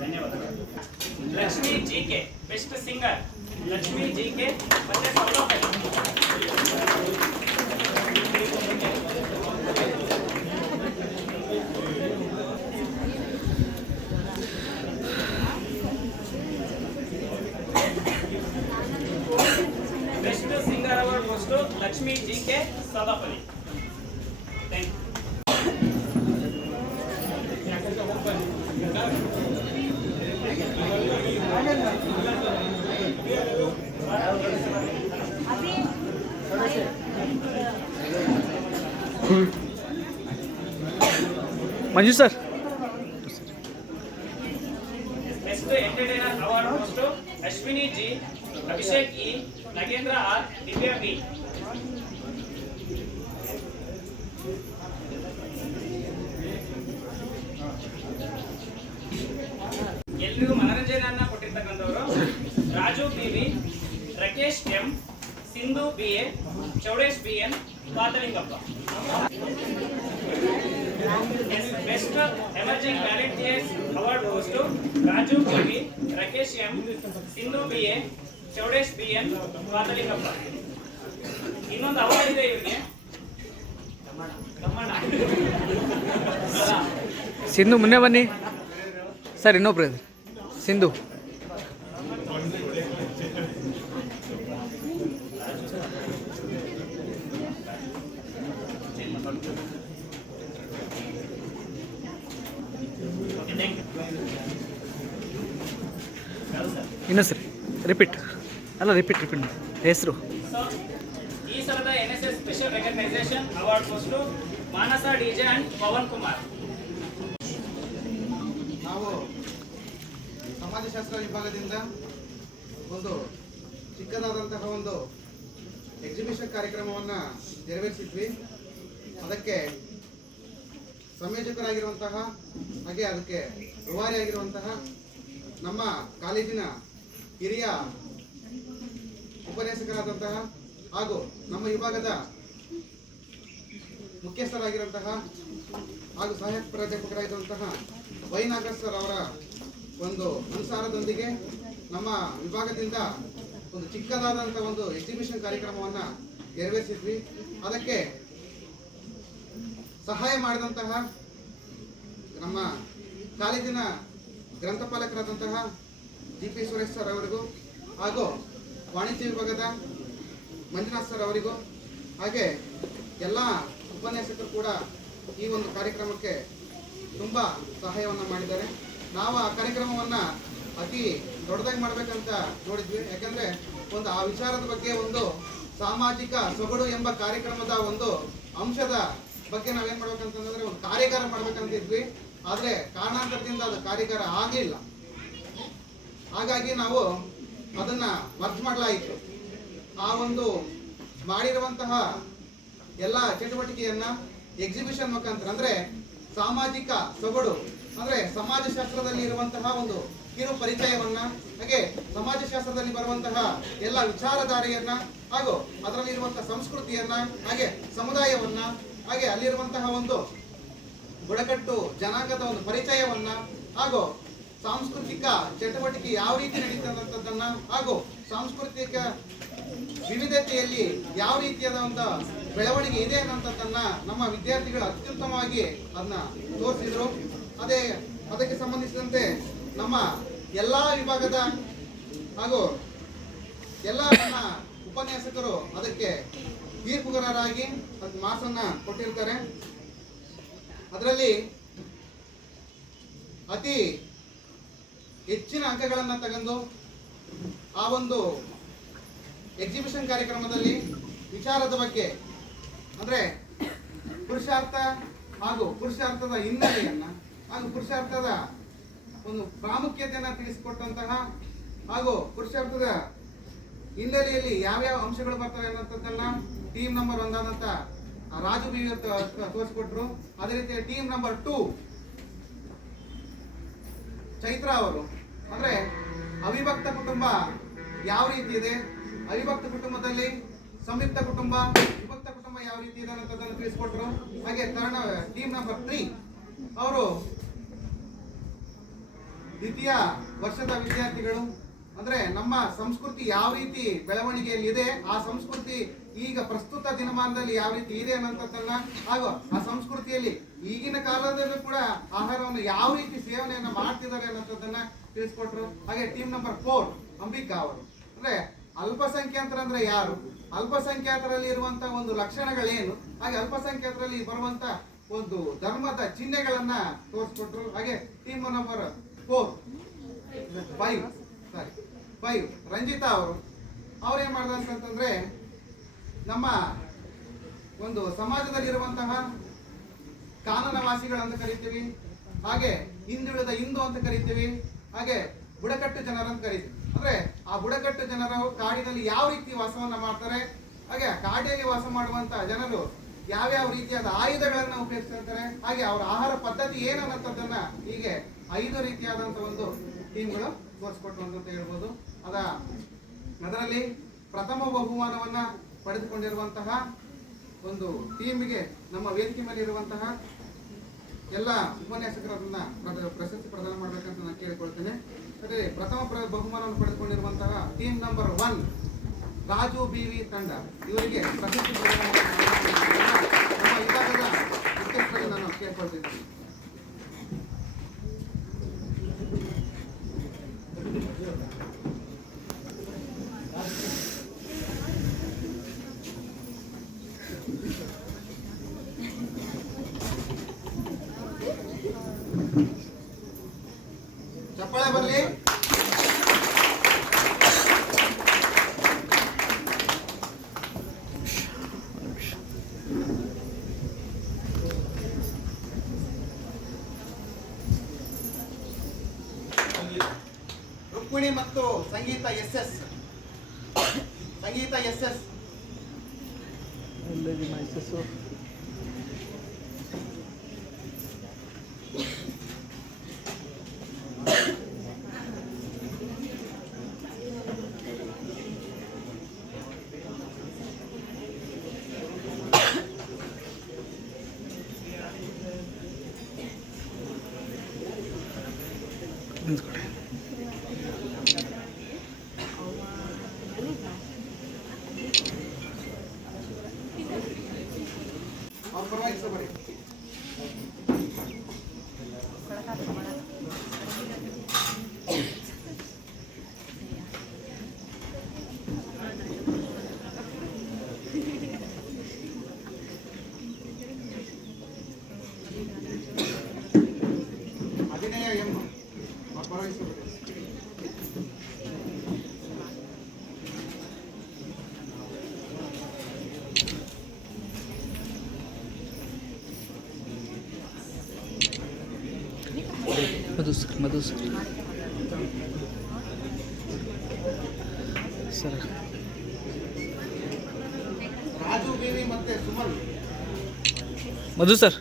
ಧನ್ಯವಾದಗಳು. Lakshmi GK best singer, Lakshmi GK ಮತ್ತೆ Saurabh. Best singer award goes to Lakshmi GK Saudapalli. Thank you. Manju sir, best entertainer award goes to Ashwini G, Abhishek E, Nagendra R, Divya B. ಎಲ್ರಿಗೂ ಮನರಂಜನೆಯನ್ನ ಕೊಟ್ಟಿರ್ತಕ್ಕಂಥವರು Raju PV, Rakesh M, Sindhu BA, ಚೌಡೇಶ್ BN, ಪಾತಲಿಂಗಪ್ಪ. Best emerging volunteers award goes to Raju PV, Rakesh M, Sindhu BA, ಚೌಡೇಶ್ BN, Patalingappa. ಇನ್ನೊಂದು award ಇದೆ ಇವರಿಗೆ, ಸಿಂಧು ಮುನ್ನೆ ಬನ್ನಿ sir. ಇನ್ನೊಬ್ರು ಇದೆ ಸಿಂಧು. ಇನ್ನೂ ಸರಿ ರಿಪೀಟ್ ಹೆಸರು. ಈ ಸಲದ NSS special recognition award goes to Manasa DJ and Pavan Kumar. ನಾವು ಸಮಾಜಶಾಸ್ತ್ರ ವಿಭಾಗದಿಂದ ಒಂದು ಚಿಕ್ಕದಾದಂತಹ ಒಂದು ಎಕ್ಸಿಬಿಷನ್ ಕಾರ್ಯಕ್ರಮವನ್ನು ನೆರವೇರಿಸಿದ್ವಿ. ಅದಕ್ಕೆ ಸಂಯೋಜಕರಾಗಿರುವಂತಹ ಹಾಗೆ ಅದಕ್ಕೆ ರೂವಾರಿಯಾಗಿರುವಂತಹ ನಮ್ಮ ಕಾಲೇಜಿನ ಹಿರಿಯ ಉಪನ್ಯಾಸಕರಾದಂತಹ ಹಾಗೂ ನಮ್ಮ ವಿಭಾಗದ ಮುಖ್ಯಸ್ಥರಾಗಿರುವಂತಹ ಹಾಗೂ ಸಹಾಯಕ ಪ್ರಾಧ್ಯಾಪಕರಾಗಿರುವಂತಹ ವೈ ನಾಗರಾಜ್ ಸರ್ ಅವರ ಒಂದು ಅನುಸಾರದೊಂದಿಗೆ ನಮ್ಮ ವಿಭಾಗದಿಂದ ಒಂದು ಚಿಕ್ಕದಾದಂಥ ಒಂದು ಎಕ್ಸಿಬಿಷನ್ ಕಾರ್ಯಕ್ರಮವನ್ನು ನೆರವೇರಿಸಿದ್ವಿ. ಅದಕ್ಕೆ ಸಹಾಯ ಮಾಡಿದಂತಹ ನಮ್ಮ ಕಾಲೇಜಿನ ಗ್ರಂಥಪಾಲಕರಾದಂತಹ GP ಸುರೇಶ್ ಸರ್ ಅವರಿಗೂ ಹಾಗೂ ವಾಣಿಜ್ಯ ವಿಭಾಗದ ಮಂಜುನಾಥ್ ಸರ್ ಅವರಿಗೂ ಹಾಗೆ ಎಲ್ಲ ಉಪನ್ಯಾಸಕರು ಕೂಡ ಈ ಒಂದು ಕಾರ್ಯಕ್ರಮಕ್ಕೆ ತುಂಬ ಸಹಾಯವನ್ನು ಮಾಡಿದ್ದಾರೆ. ನಾವು ಆ ಕಾರ್ಯಕ್ರಮವನ್ನು ಅತಿ ದೊಡ್ಡದಾಗಿ ಮಾಡಬೇಕಂತ ನೋಡಿದ್ವಿ. ಯಾಕಂದರೆ ಒಂದು ಆ ವಿಚಾರದ ಬಗ್ಗೆ ಒಂದು ಸಾಮಾಜಿಕ ಸೊಗಡು ಎಂಬ ಕಾರ್ಯಕ್ರಮದ ಒಂದು ಅಂಶದ ಬಗ್ಗೆ ನಾವೇನು ಮಾಡ್ಬೇಕಂತಂದ್ರೆ ಒಂದು ಕಾರ್ಯಾಗಾರ ಮಾಡ್ಬೇಕಂತಿದ್ವಿ. ಆದರೆ ಕಾರಣಾಂತರದಿಂದ ಅದು ಕಾರ್ಯಾಗಾರ ಆಗಲಿಲ್ಲ. ಹಾಗಾಗಿ ನಾವು ಅದನ್ನು ಮರ್ಜ್ ಮಾಡಲಾಯಿತು. ಆ ಒಂದು ಮಾಡಿರುವಂತಹ ಎಲ್ಲ ಚಟುವಟಿಕೆಯನ್ನು ಎಕ್ಸಿಬಿಷನ್ ಮುಖಾಂತರ ಅಂದರೆ ಸಾಮಾಜಿಕ ಸೊಗಡು ಅಂದರೆ ಸಮಾಜಶಾಸ್ತ್ರದಲ್ಲಿ ಇರುವಂತಹ ಒಂದು ಕಿರು ಪರಿಚಯವನ್ನ ಹಾಗೆ ಸಮಾಜಶಾಸ್ತ್ರದಲ್ಲಿ ಬರುವಂತಹ ಎಲ್ಲ ವಿಚಾರಧಾರೆಯನ್ನ ಹಾಗೂ ಅದರಲ್ಲಿ ಇರುವಂತಹ ಸಂಸ್ಕೃತಿಯನ್ನ ಹಾಗೆ ಸಮುದಾಯವನ್ನ ಹಾಗೆ ಅಲ್ಲಿರುವಂತಹ ಒಂದು ಬುಡಕಟ್ಟು ಜನಾಂಗದ ಒಂದು ಪರಿಚಯವನ್ನ ಹಾಗೂ ಸಾಂಸ್ಕೃತಿಕ ಚಟುವಟಿಕೆ ಯಾವ ರೀತಿ ನಡೀತದಂಥದ್ದನ್ನ ಹಾಗೂ ಸಾಂಸ್ಕೃತಿಕ ವಿವಿಧತೆಯಲ್ಲಿ ಯಾವ ರೀತಿಯಾದ ಒಂದು ಬೆಳವಣಿಗೆ ಇದೆ ಅನ್ನೋಂಥದ್ದನ್ನ ನಮ್ಮ ವಿದ್ಯಾರ್ಥಿಗಳು ಅತ್ಯುತ್ತಮವಾಗಿ ಅದನ್ನ ತೋರಿಸಿದ್ರು. ಅದಕ್ಕೆ ಸಂಬಂಧಿಸಿದಂತೆ ನಮ್ಮ ಎಲ್ಲ ವಿಭಾಗದ ಹಾಗೂ ಎಲ್ಲ ನಮ್ಮ ಉಪನ್ಯಾಸಕರು ಅದಕ್ಕೆ ತೀರ್ಪುಗಾರರಾಗಿ ಅದಕ್ಕೆ ಮಾರ್ಕ್ಸನ್ನ ಕೊಟ್ಟಿರ್ತಾರೆ. ಅದರಲ್ಲಿ ಅತಿ ಹೆಚ್ಚಿನ ಅಂಕಗಳನ್ನು ತಗೊಂಡು ಆ ಒಂದು ಎಕ್ಸಿಬಿಷನ್ ಕಾರ್ಯಕ್ರಮದಲ್ಲಿ ವಿಚಾರದ ಬಗ್ಗೆ ಅಂದರೆ ಪುರುಷಾರ್ಥ ಹಾಗೂ ಪುರುಷಾರ್ಥದ ಹಿನ್ನೆಲೆಯನ್ನ ಹಾಗೂ ಪುರುಷಾರ್ಥದ ಒಂದು ಪ್ರಾಮುಖ್ಯತೆಯನ್ನು ತಿಳಿಸಿಕೊಟ್ಟಂತಹ ಹಾಗೂ ಪುರುಷಾರ್ಥದ ಹಿನ್ನೆಲೆಯಲ್ಲಿ ಯಾವ್ಯಾವ ಅಂಶಗಳು ಬರ್ತವೆ ಅನ್ನೋಂಥದ್ದನ್ನ ಟೀಮ್ ನಂಬರ್ 1 ಆದಂತ ರಾಜು ಬಿ ತೋರಿಸ್ಕೊಟ್ರು. ಅದೇ ರೀತಿ ಟೀಮ್ ನಂಬರ್ 2 ಚೈತ್ರ ಅವರು ಅಂದ್ರೆ ಅವಿಭಕ್ತ ಕುಟುಂಬ ಯಾವ ರೀತಿ ಇದೆ, ಅವಿಭಕ್ತ ಕುಟುಂಬದಲ್ಲಿ ಸಂಯುಕ್ತ ಕುಟುಂಬ, ವಿಭಕ್ತ ಕುಟುಂಬ ಯಾವ ರೀತಿ ಇದೆ ಅನ್ನೋದನ್ನು ತಿಳಿಸ್ಕೊಟ್ರು. ಹಾಗೆ ಟೀಮ್ ನಂಬರ್ 3 ಅವರು ದ್ವಿತೀಯ ವರ್ಷದ ವಿದ್ಯಾರ್ಥಿಗಳು. ಅಂದ್ರೆ ನಮ್ಮ ಸಂಸ್ಕೃತಿ ಯಾವ ರೀತಿ ಬೆಳವಣಿಗೆಯಲ್ಲಿ ಇದೆ, ಆ ಸಂಸ್ಕೃತಿ ಈಗ ಪ್ರಸ್ತುತ ದಿನಮಾನದಲ್ಲಿ ಯಾವ ರೀತಿ ಇದೆ ಅನ್ನೋದನ್ನ ಹಾಗೂ ಆ ಸಂಸ್ಕೃತಿಯಲ್ಲಿ ಈಗಿನ ಕಾಲದಲ್ಲೂ ಕೂಡ ಆಹಾರವನ್ನು ಯಾವ ರೀತಿ ಸೇವನೆಯನ್ನ ಮಾಡ್ತಿದ್ದಾರೆ ಅನ್ನೋದನ್ನ ತಿಳಿಸ್ಕೊಟ್ರು. ಹಾಗೆ ಟೀಮ್ ನಂಬರ್ 4 ಅಂಬಿಕಾ ಅವರು ಅಂದ್ರೆ ಅಲ್ಪಸಂಖ್ಯಾತರ ಅಂದ್ರೆ ಯಾರು, ಅಲ್ಪಸಂಖ್ಯಾತರಲ್ಲಿ ಇರುವಂತಹ ಒಂದು ಲಕ್ಷಣಗಳೇನು, ಹಾಗೆ ಅಲ್ಪಸಂಖ್ಯಾತರಲ್ಲಿ ಬರುವಂತ ಒಂದು ಧರ್ಮದ ಚಿಹ್ನೆಗಳನ್ನ ತೋರಿಸ್ಕೊಟ್ರು. ಹಾಗೆ ಟೀಮ್ ನಂಬರ್ 5 ರಂಜಿತಾ ಅವ್ರು ಏನ್ ಮಾಡಿದ್ರು ಅಂತಂದ್ರೆ ನಮ್ಮ ಒಂದು ಸಮಾಜದಲ್ಲಿರುವಂತಹ ಕಾನನವಾಸಿಗಳಂತ ಕರಿತೀವಿ, ಹಾಗೆ ಹಿಂದುಳಿದ ಹಿಂದೂ ಅಂತ ಕರಿತೀವಿ, ಹಾಗೆ ಬುಡಕಟ್ಟು ಜನರಂತ ಕರಿತೀವಿ. ಅಂದ್ರೆ ಆ ಬುಡಕಟ್ಟು ಜನರು ಕಾಡಿನಲ್ಲಿ ಯಾವ ರೀತಿ ವಾಸವನ್ನ ಮಾಡ್ತಾರೆ, ಹಾಗೆ ಕಾಡಿನಲ್ಲಿ ವಾಸ ಮಾಡುವಂತ ಜನರು ಯಾವ್ಯಾವ ರೀತಿಯಾದ ಆಯುಧಗಳನ್ನ ಉಪಯೋಗಿಸ್ತಾರೆ, ಹಾಗೆ ಅವರ ಆಹಾರ ಪದ್ಧತಿ ಏನನ್ನೋದನ್ನ ಹೀಗೆ 5 ರೀತಿಯಾದಂತ ಒಂದು ಟೀಮ್ಗಳು ತೋರಿಸ್ಕೊಟ್ಟು ಅಂತ ಹೇಳ್ಬೋದು. ಅದರಲ್ಲಿ ಪ್ರಥಮ ಬಹುಮಾನವನ್ನ ಪಡೆದುಕೊಂಡಿರುವಂತಹ ಒಂದು ಟೀಮಿಗೆ ನಮ್ಮ ವೇದಿಕೆ ಮೇಲೆ ಇರುವಂತಹ ಎಲ್ಲ ಉಪನ್ಯಾಸಕರನ್ನ ಪ್ರಶಸ್ತಿ ಪ್ರದಾನ ಮಾಡಬೇಕಂತ ನಾನು ಕೇಳಿಕೊಳ್ತೇನೆ. ಅದೇ ಪ್ರಥಮ ಬಹುಮಾನವನ್ನು ಪಡೆದುಕೊಂಡಿರುವಂತಹ ಟೀಮ್ ನಂಬರ್ 1 ರಾಜು BV ತಂಡ, ಇವರಿಗೆ ಪ್ರಶಸ್ತಿ ಪ್ರದಾನ ನಮ್ಮ ವಿಭಾಗದ ಮುಖ್ಯಸ್ಥರಲ್ಲಿ ನಾನು ಕೇಳ್ಕೊಳ್ತಿದ್ದೀನಿ. ಚಪ್ಪಾಳೆ ಬರಲಿ. ಮತ್ತು ಸಂಗೀತ SS. ಸಂಗೀತ SS. ನಿಂತ್ಕೊಳ್ಳಿ. ಅವ್ರ ಪರವಾಗಿ ಸಬರಿ. ಅಭಿನಯ ಎಂ. ಅವ್ರ ಪರವಾಗಿ ಸಬರಿ. ಮಧು ಸರ್ ರಾಜು ಬೇವಿ ಮತ್ತೆ ಸುಮಲ್. ಮಧು ಸರ್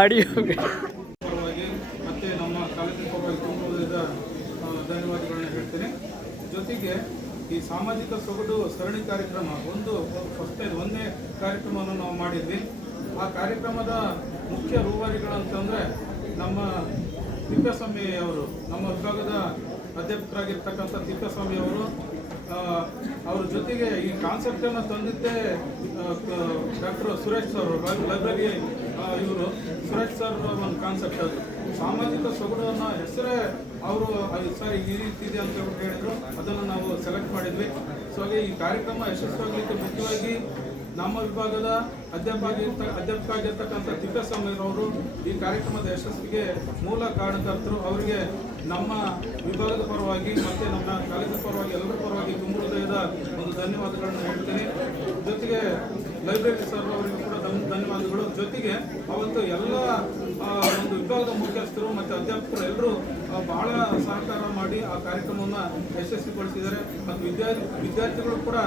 ಆಡಿಯೋ ಪರವಾಗಿ ಮತ್ತು ನಮ್ಮ ಕಾಲೇಜಿನ ಪರವಾಗಿ ತುಂಬ ಧನ್ಯವಾದಗಳನ್ನ ಹೇಳ್ತೀನಿ. ಜೊತೆಗೆ ಈ ಸಾಮಾಜಿಕ ಸೊಗಡು ಸರಣಿ ಕಾರ್ಯಕ್ರಮ ಒಂದೇ ಕಾರ್ಯಕ್ರಮವನ್ನು ನಾವು ಮಾಡಿದ್ವಿ. ಆ ಕಾರ್ಯಕ್ರಮದ ಮುಖ್ಯ ರೂವಾರಿಗಳಂತಂದರೆ ನಮ್ಮ ತಿಪ್ಪೇಸ್ವಾಮಿ ಅವರು, ನಮ್ಮ ವಿಭಾಗದ ಅಧ್ಯಕ್ಷರಾಗಿರ್ತಕ್ಕಂಥ ತಿಪ್ಪೇಸ್ವಾಮಿ ಅವರು. ಅವ್ರ ಜೊತೆಗೆ ಈ ಕಾನ್ಸೆಪ್ಟನ್ನು ತಂದಿದ್ದೇ ಡಾಕ್ಟರ್ ಸುರೇಶ್ ಸರ್, ಲೈಬ್ರರಿ ಇವರು ಸುರೇಶ್ ಸರ್ ಒಂದು ಕಾನ್ಸೆಪ್ಟ್ ಅದು ಸಾಮಾಜಿಕ ಸೊಗಡನ್ನು ಹೆಸರೇ ಅವರು ಸರ್ ಈ ರೀತಿ ಇದೆ ಅಂತ ಹೇಳಿದ್ರು. ಅದನ್ನು ನಾವು ಸೆಲೆಕ್ಟ್ ಮಾಡಿದ್ವಿ. ಸೊ ಹಾಗೆ ಈ ಕಾರ್ಯಕ್ರಮ ಯಶಸ್ವಿಯಾಗಲಿಕ್ಕೆ ಮುಖ್ಯವಾಗಿ ನಮ್ಮ ವಿಭಾಗದ ಅಧ್ಯಾಪಕರಾಗಿರ್ತಕ್ಕಂಥ ತಿಪ್ಪೇಸ್ವಾಮಿರವರು ಈ ಕಾರ್ಯಕ್ರಮದ ಯಶಸ್ವಿಗೆ ಮೂಲ ಕಾರಣಕರ್ತರು. ಅವರಿಗೆ ನಮ್ಮ ವಿಭಾಗದ ಪರವಾಗಿ ಮತ್ತು ನಮ್ಮ ಕಾಲೇಜಿನ ಪರವಾಗಿ ಎಲ್ಲರ ಪರವಾಗಿ ತುಂಬ ಹೃದಯದ ಒಂದು ಧನ್ಯವಾದಗಳನ್ನು ಹೇಳ್ತೀನಿ. ಜೊತೆಗೆ ಲೈಬ್ರರಿ ಸರ್ ಅವರಿಗೂ ಕೂಡ ಧನ್ಯವಾದಗಳು. ಜೊತೆಗೆ ಅವತ್ತು ಎಲ್ಲ ಒಂದು ವಿಭಾಗದ ಮುಖ್ಯಸ್ಥರು ಮತ್ತು ಅಧ್ಯಾಪಕರು ಎಲ್ಲರೂ ಬಹಳ ಸಹಕಾರ ಮಾಡಿ ಆ ಕಾರ್ಯಕ್ರಮವನ್ನು ಯಶಸ್ವಿಗೊಳಿಸಿದ್ದಾರೆ. ಮತ್ತು ವಿದ್ಯಾರ್ಥಿಗಳು ಕೂಡ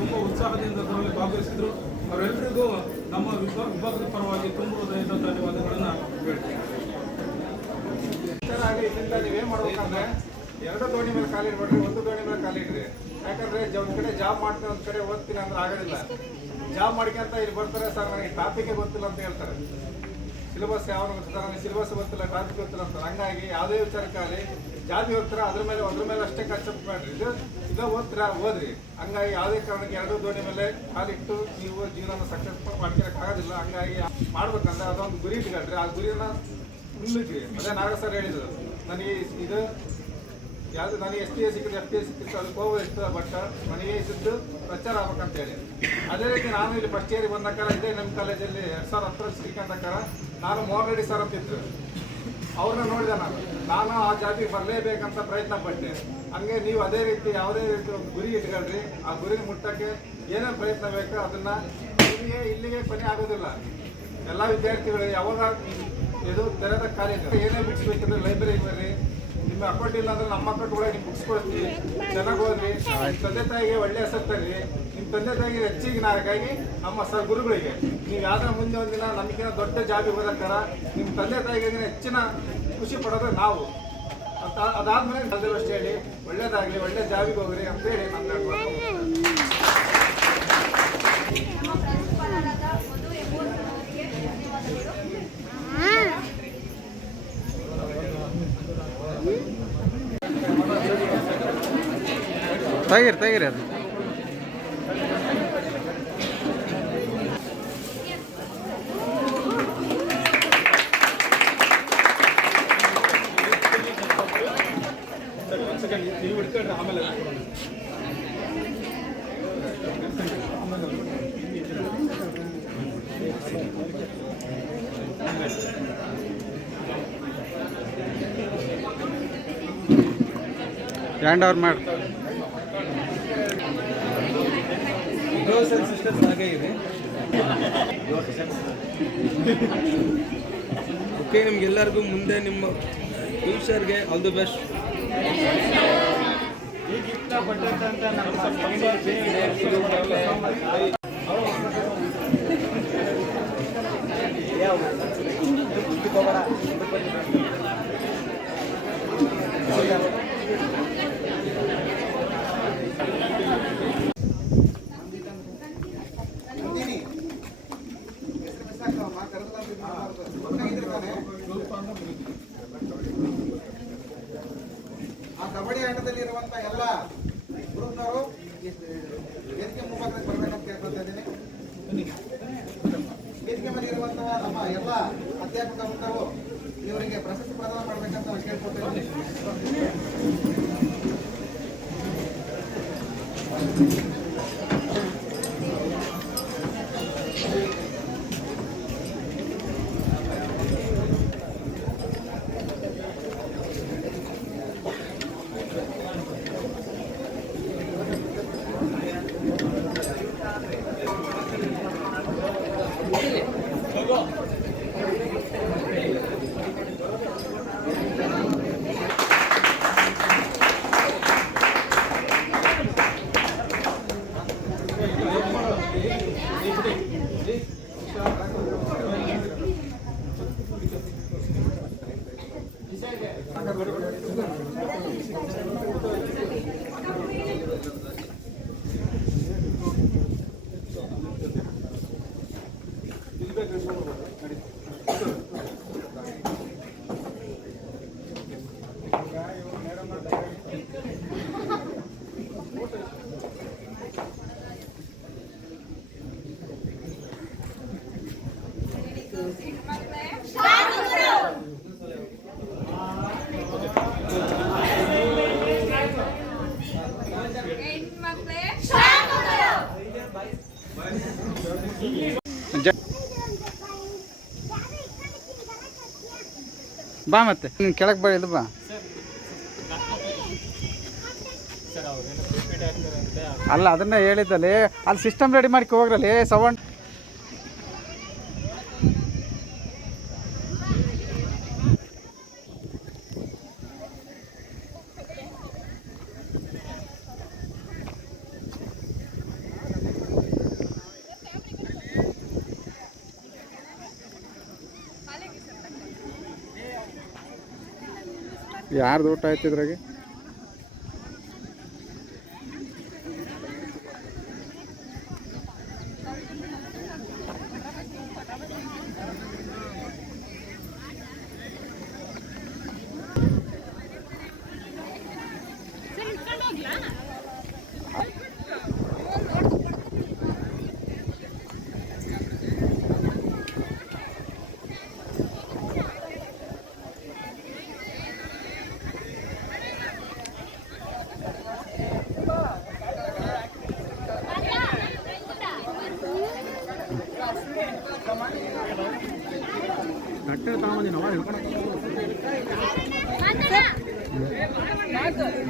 ತುಂಬ ಉತ್ಸಾಹದಿಂದ ಅದರಲ್ಲಿ ಭಾಗವಹಿಸಿದರು. ಅವರೆಲ್ಲರಿಗೂ ನಮ್ಮ ವಿಭಾಗದ ಪರವಾಗಿ ತುಂಬ ಹೃದಯದ ಧನ್ಯವಾದಗಳನ್ನು ಹೇಳ್ತೀನಿ. ಇದರಿಂದ ನೀವೇನು ಮಾಡ್ಬೇಕಂದ್ರೆ 2 ದೋಣಿ ಮೇಲೆ ಕಾಲಿಡ್ಬೇಡ್ರಿ, 1 ದೋಣಿ ಮೇಲೆ ಕಾಲಿಡ್ರಿ. ಯಾಕಂದ್ರೆ ಒಂದು ಕಡೆ ಜಾಬ್ ಮಾಡ್ತೀನಿ, ಒಂದು ಕಡೆ ಓದ್ತೀನಿ ಅಂದ್ರೆ ಆಗೋದಿಲ್ಲ. ಜಾಬ್ ಮಾಡ್ಕೊಂತ ಇಲ್ಲಿ ಬರ್ತಾರೆ, ಸರ್ ನನಗೆ ಟಾಪಿಕೇ ಗೊತ್ತಿಲ್ಲ ಅಂತ ಹೇಳ್ತಾರೆ. ಸಿಲೆಬಸ್ ಯಾವ ಗೊತ್ತಿಲ್ಲ, ನನಗೆ ಸಿಲೆಬಸ್ ಗೊತ್ತಿಲ್ಲ, ಟಾಪಿಕ್ ಗೊತ್ತಿಲ್ಲ ಅಂತ. ಹಂಗಾಗಿ ಯಾವುದೇ ವಿಚಾರಕ್ಕಾಗಲಿ ಜಾತಿ ಹೋಗ್ತೀರಾ ಅದ್ರ ಮೇಲೆ ಅಷ್ಟೇ ಕನ್ಸೆಪ್ಟ್ ಮಾಡ್ರಿ. ಇದು ಓದ್ರಿ. ಹಂಗಾಗಿ ಯಾವುದೇ ಕಾರಣಕ್ಕೆ 2 ದೋಣಿ ಮೇಲೆ ಕಾಲಿಟ್ಟು ನೀವು ಜೀವನ ಸಕ್ಸಸ್ಫುಲ್ ಮಾಡ್ಕೊಳಕ್ಕಾಗೋದಿಲ್ಲ. ಹಂಗಾಗಿ ಮಾಡ್ಬೇಕಂದ್ರೆ ಅದೊಂದು ಗುರಿ ಇಟ್ಕೊಳ್ರಿ. ಆ ಗುರಿನ ಮುನ್ನುಗ್ರಿ. ಅದೇ ನಾಗ ಸರ್ ಹೇಳಿದ್ರು, ನನಗೆ ಇದು ಯಾವುದು ನನಗೆ STA ಸಿಕ್ಕಿದ್ದು FTA ಸಿಕ್ಕಿತ್ತು, ಅದಕ್ಕೆ ಹೋಗೋದಿತ್ತು, ಬಟ್ ನನಗೆ ಇದ್ದು ಪ್ರಚಾರ ಆಗ್ಬೇಕಂತೇಳಿ. ಅದೇ ರೀತಿ ನಾನು ಇಲ್ಲಿ ಫಸ್ಟ್ ಇಯರಿಗೆ ಬಂದಕ್ಕಾರ ಇದೇ ನಮ್ಮ ಕಾಲೇಜಲ್ಲಿ 2010 ಸಿಕ್ಕಂದಕ್ಕಾರ ನಾನು ಮೋಹನ್ ರೆಡ್ಡಿ ಸರ್ ಅಂತಿದ್ರು. ಅವ್ರನ್ನ ನೋಡಿದೆ ನಾನು ಆ ಜಾತಿಗೆ ಬರಲೇಬೇಕಂತ ಪ್ರಯತ್ನ ಪಟ್ಟೆ. ಹಂಗೆ ನೀವು ಅದೇ ರೀತಿ ಯಾವುದೇ ರೀತಿ ಒಂದು ಗುರಿ ಇಟ್ಕೊಳ್ರಿ. ಆ ಗುರಿ ಮುಟ್ಟಕ್ಕೆ ಏನೇನು ಪ್ರಯತ್ನ ಬೇಕೋ ಅದನ್ನು ಇಲ್ಲಿಗೆ ಕೊನೆ ಆಗೋದಿಲ್ಲ. ಎಲ್ಲ ವಿದ್ಯಾರ್ಥಿಗಳು ಯಾವಾಗ ಇದು ತೆರೆದ ಕಾಲೇಜು ಏನೇ ಬುಕ್ಸ್ ಬೇಕಂದ್ರೆ ಲೈಬ್ರರಿಗೆ ಬರ್ರಿ. ನಿಮ್ಮ ಅಕೌಂಟ್ ಇಲ್ಲ ಅಂದ್ರೆ ನಮ್ಮ ಅಕೌಂಟ್ ಒಳಗೆ ನಿಮ್ಗೆ ಬುಕ್ಸ್ ಕೊಡ್ತೀವಿ. ಚೆನ್ನಾಗಿ ಹೋದ್ರಿ. ನಿಮ್ಮ ತಂದೆ ತಾಯಿಗೆ ಒಳ್ಳೆ ಹೆಸರು ತರ್ರಿ. ನಿಮ್ಮ ತಂದೆ ತಾಯಿಗೆ ಹೆಚ್ಚಿಗೆ ಹಾಗಾಗಿ ನಮ್ಮ ಸರ್ ಗುರುಗಳಿಗೆ ನೀವು ಯಾವ್ದಾರ ಮುಂದೆ ಒಂದಿನ ನಮಗಿನ ದೊಡ್ಡ ಜಾಬಿಗೆ ಹೋದಕ್ಕಾರ ನಿಮ್ಮ ತಂದೆ ತಾಯಿಗೆ ಹೆಚ್ಚಿನ ಖುಷಿ ಪಡೋದು ನಾವು. ಅದಾದ್ಮೇಲೆ ಅಷ್ಟೇ ಹೇಳಿ ಒಳ್ಳೇದಾಗಲಿ, ಒಳ್ಳೆ ಜಾಬಿಗೆ ಹೋಗ್ರಿ ಅಂತೇಳಿ ನನ್ನ ನಮ್ಮ ಪ್ರಾಂಶುಪಾಲರಾದ ಮಧು ಎಂಬುವವರಿಗೆ ಧನ್ಯವಾದಗಳು. ತೆಗೀರಿ ಅದು ನೀವು ಹಿಡ್ಕೊಂಡ್ರೆ ಆಮೇಲೆ ಹ್ಯಾಂಡ್ ಓವರ್ ಮಾಡಿ. ಓಕೆ, ನಿಮ್ಗೆಲ್ಲರಿಗೂ ಮುಂದೆ ನಿಮ್ಮ ಫ್ಯೂಚರ್ಗೆ ಆಲ್ ದಿ ಬೆಸ್ಟ್. ಆ ಕಬಡ್ಡಿ ಆಟದಲ್ಲಿ ಇರುವಂತ ಎಲ್ಲ ಗ್ರೂಪ್ನವರು ವೇದಿಕೆ ಮುಂಭಾಗದಲ್ಲಿ ಬರ್ಬೇಕಂತ ಕೇಳ್ಕೊತಾ ಇದ್ದೀನಿ. ವೇದಿಕೆ ಮೇಲೆ ಇರುವಂತಹ ನಮ್ಮ ಎಲ್ಲ ಅಧ್ಯಾಪಕ ವೃಂದವು ಇವರಿಗೆ ಪ್ರಶಸ್ತಿ ಪ್ರದಾನ ಮಾಡ್ಬೇಕಂತ ನಾನು ಕೇಳ್ಕೊತಾ ಇದ್ದೀನಿ. ಬಾ ಮತ್ತೆ ನೀನು ಕೆಳಗೆ ಬಾ, ಇದು ಬಾ. ಅಲ್ಲ ಅದನ್ನ ಹೇಳಿದ್ದಲ್ಲಿ ಅಲ್ಲಿ ಸಿಸ್ಟಮ್ ರೆಡಿ ಮಾಡ್ಕೊ ಹೋಗ್ರಲ್ಲಿ ಸೌಂಡ್. ಯಾರ್ದು ಊಟ ಆಯ್ತು ಇದ್ರಾಗೆ?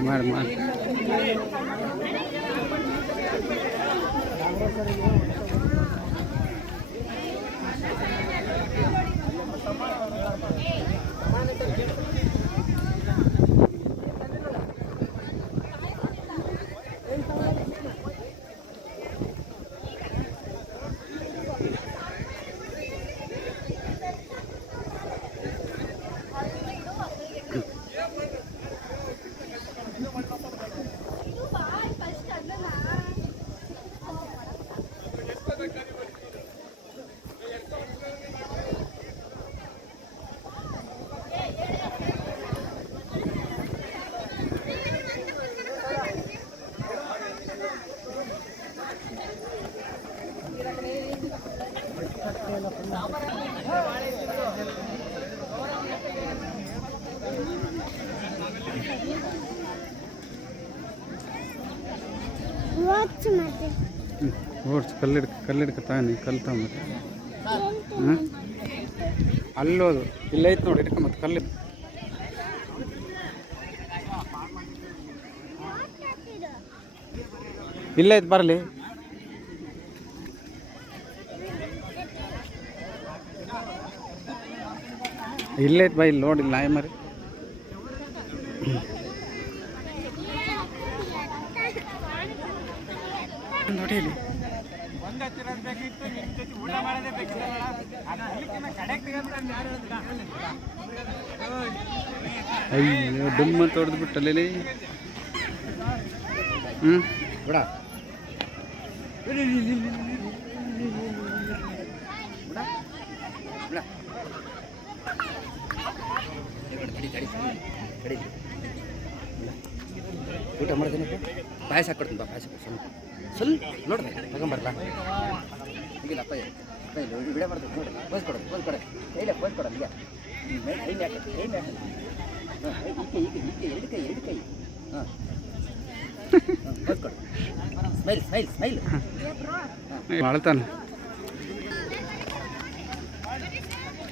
ಮಾಡಿ ಮಾಡಿ ಓಡ್ಸ್ ಕಲ್ಲಿಡ್ಕ ತಾನೆ ಕಲ್ತಾವ ಮತ್ತೆ ಹಾಂ ಅಲ್ಲೋದು ಇಲ್ಲೈತೆ ನೋಡಿ ಇದಕ್ಕೆ ಮತ್ತೆ ಕಲ್ಲು ಇಲ್ಲೈತೆ ಬರಲಿ ಇಲ್ಲೈತೆ ಬಾ ಇಲ್ಲಿ ನೋಡಿಲ್ಲ ನಾಯಿ ಮರಿ ನೋಡಿ ಇಲ್ಲಿ ಅಯ್ಯೋ ಡುಮ್ಮ ತೊಡೆದು ಬಿಟ್ಟಲ್ಲಿ ಬಿಡ ಊಟ ಮಾಡ್ತೀನಿ ಪಾಯಸ ಹಾಕ್ಕೊಡ್ತೀನಿ ಬಾ ಪಾಯಸ ಸ್ವಲ್ಪ ನೋಡ್ರಿ ತಗೊಂಬರಲ್ಲ ಈಗಿಲ್ಲ ಅಪ್ಪ ಇಲ್ಲ ವಿಡಿಯೋ ಮಾಡ್ತೀನಿ ನೋಡಿ ಪೋಸ್ ಕೊಡು ಇಲ್ಲ ಪೋಸ್ ಕೊಡ ಈಗ ಎರಡು ಕೈ ಹಾಂ ಪೋಸ್ ಕೊಡು ಸ್ಮೈಲ್ ಮಾಡ್ತಾನೆ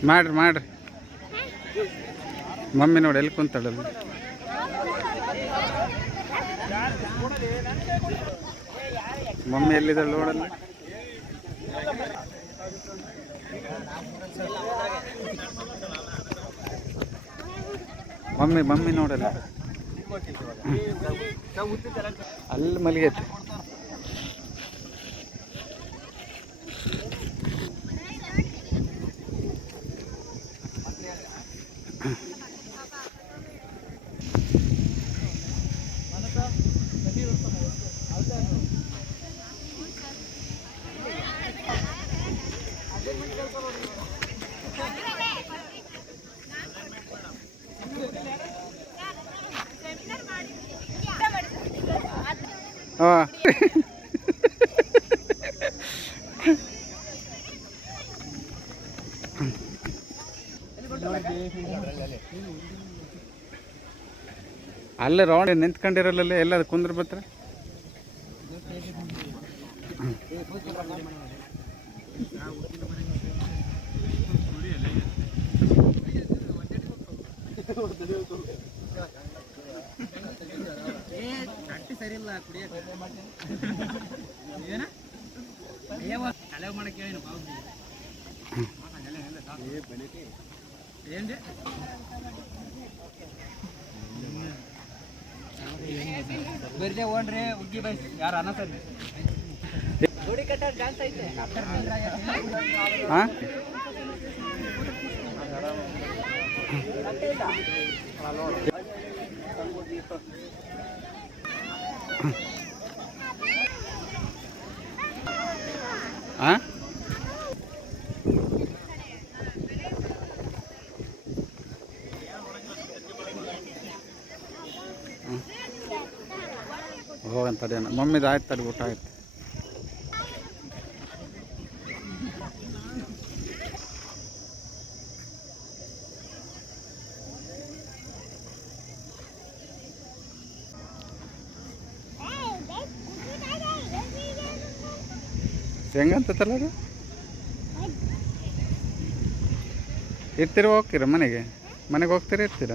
ಮಾಡ್ರಿ ಮಮ್ಮಿ ನೋಡಿ ಎಲ್ಲಿ ಕುಂತಾಳಲ್ಲ ಮಮ್ಮಿ ಎಲ್ಲಿದ್ದಾಳೆ ನೋಡಲ್ಲ ಮಮ್ಮಿ ನೋಡಲ್ಲ ಅಲ್ಲಿ ಮಲಗೈತೆ ಹಾಂ ಅಲ್ಲೇ ರೌಂಡ್ ನಿಂತ್ಕೊಂಡಿರಲ್ಲ ಎಲ್ಲ ಕುಂದ್ರ ಬತ್ರ ಬೇರೆ ಓಣ್ರಿ ಉಗ್ಗಿ ಬೈ ಯಾರು ಅನ್ನಸರಿ ಗೋಡಿ ಕಟ್ಟಾರ ಡ್ಯಾನ್ಸ್ ಐತೆ ಹಾಂ ಹಾಂ ಹೋಗಂತ ತಡೆಯೋಣ ಮಮ್ಮಿದು ಆಯ್ತು ತಡಿ ಊಟ ಆಯ್ತು ಹೆಂಗಂತಲ್ಲ ಅದು ಇರ್ತೀರ ಹೋಗ್ತೀರ ಮನೆಗೆ ಹೋಗ್ತೀರ ಇರ್ತೀರ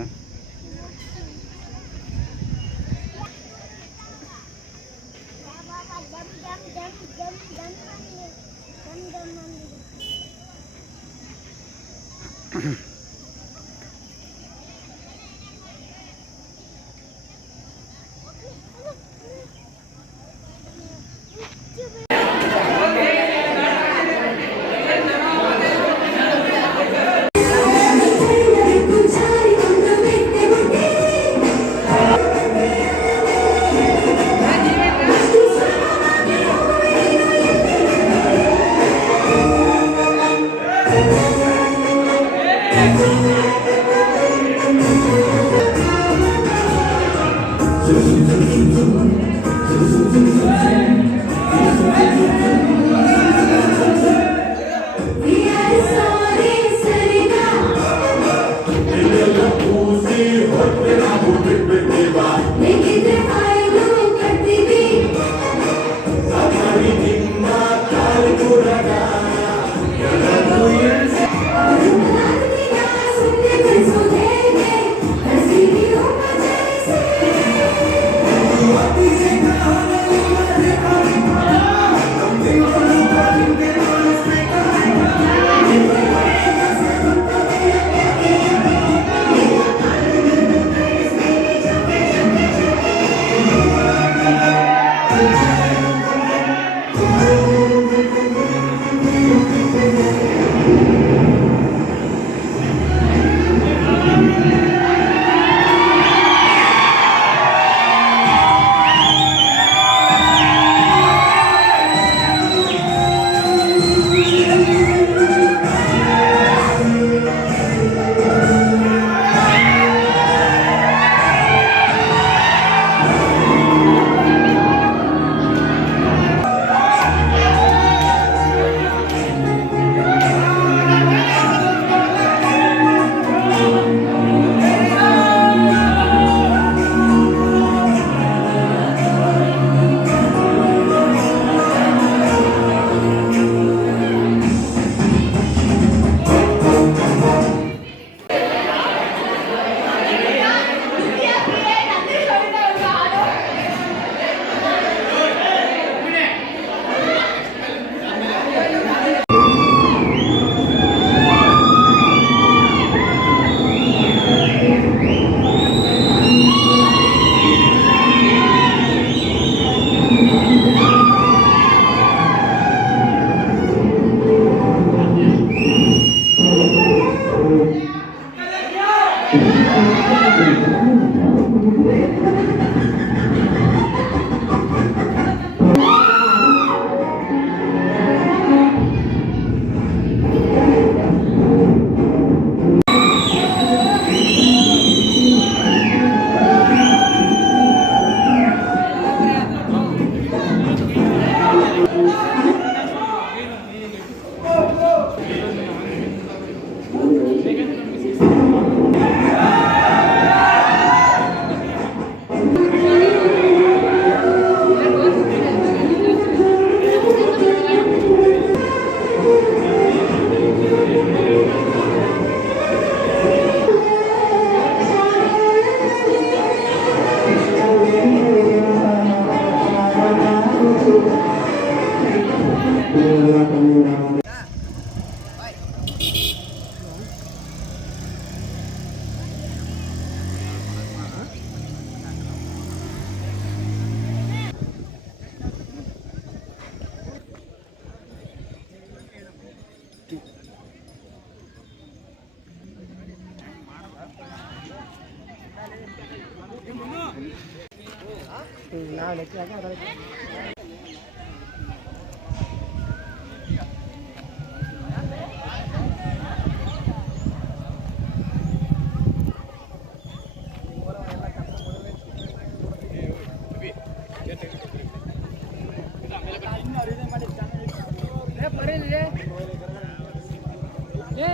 ಏ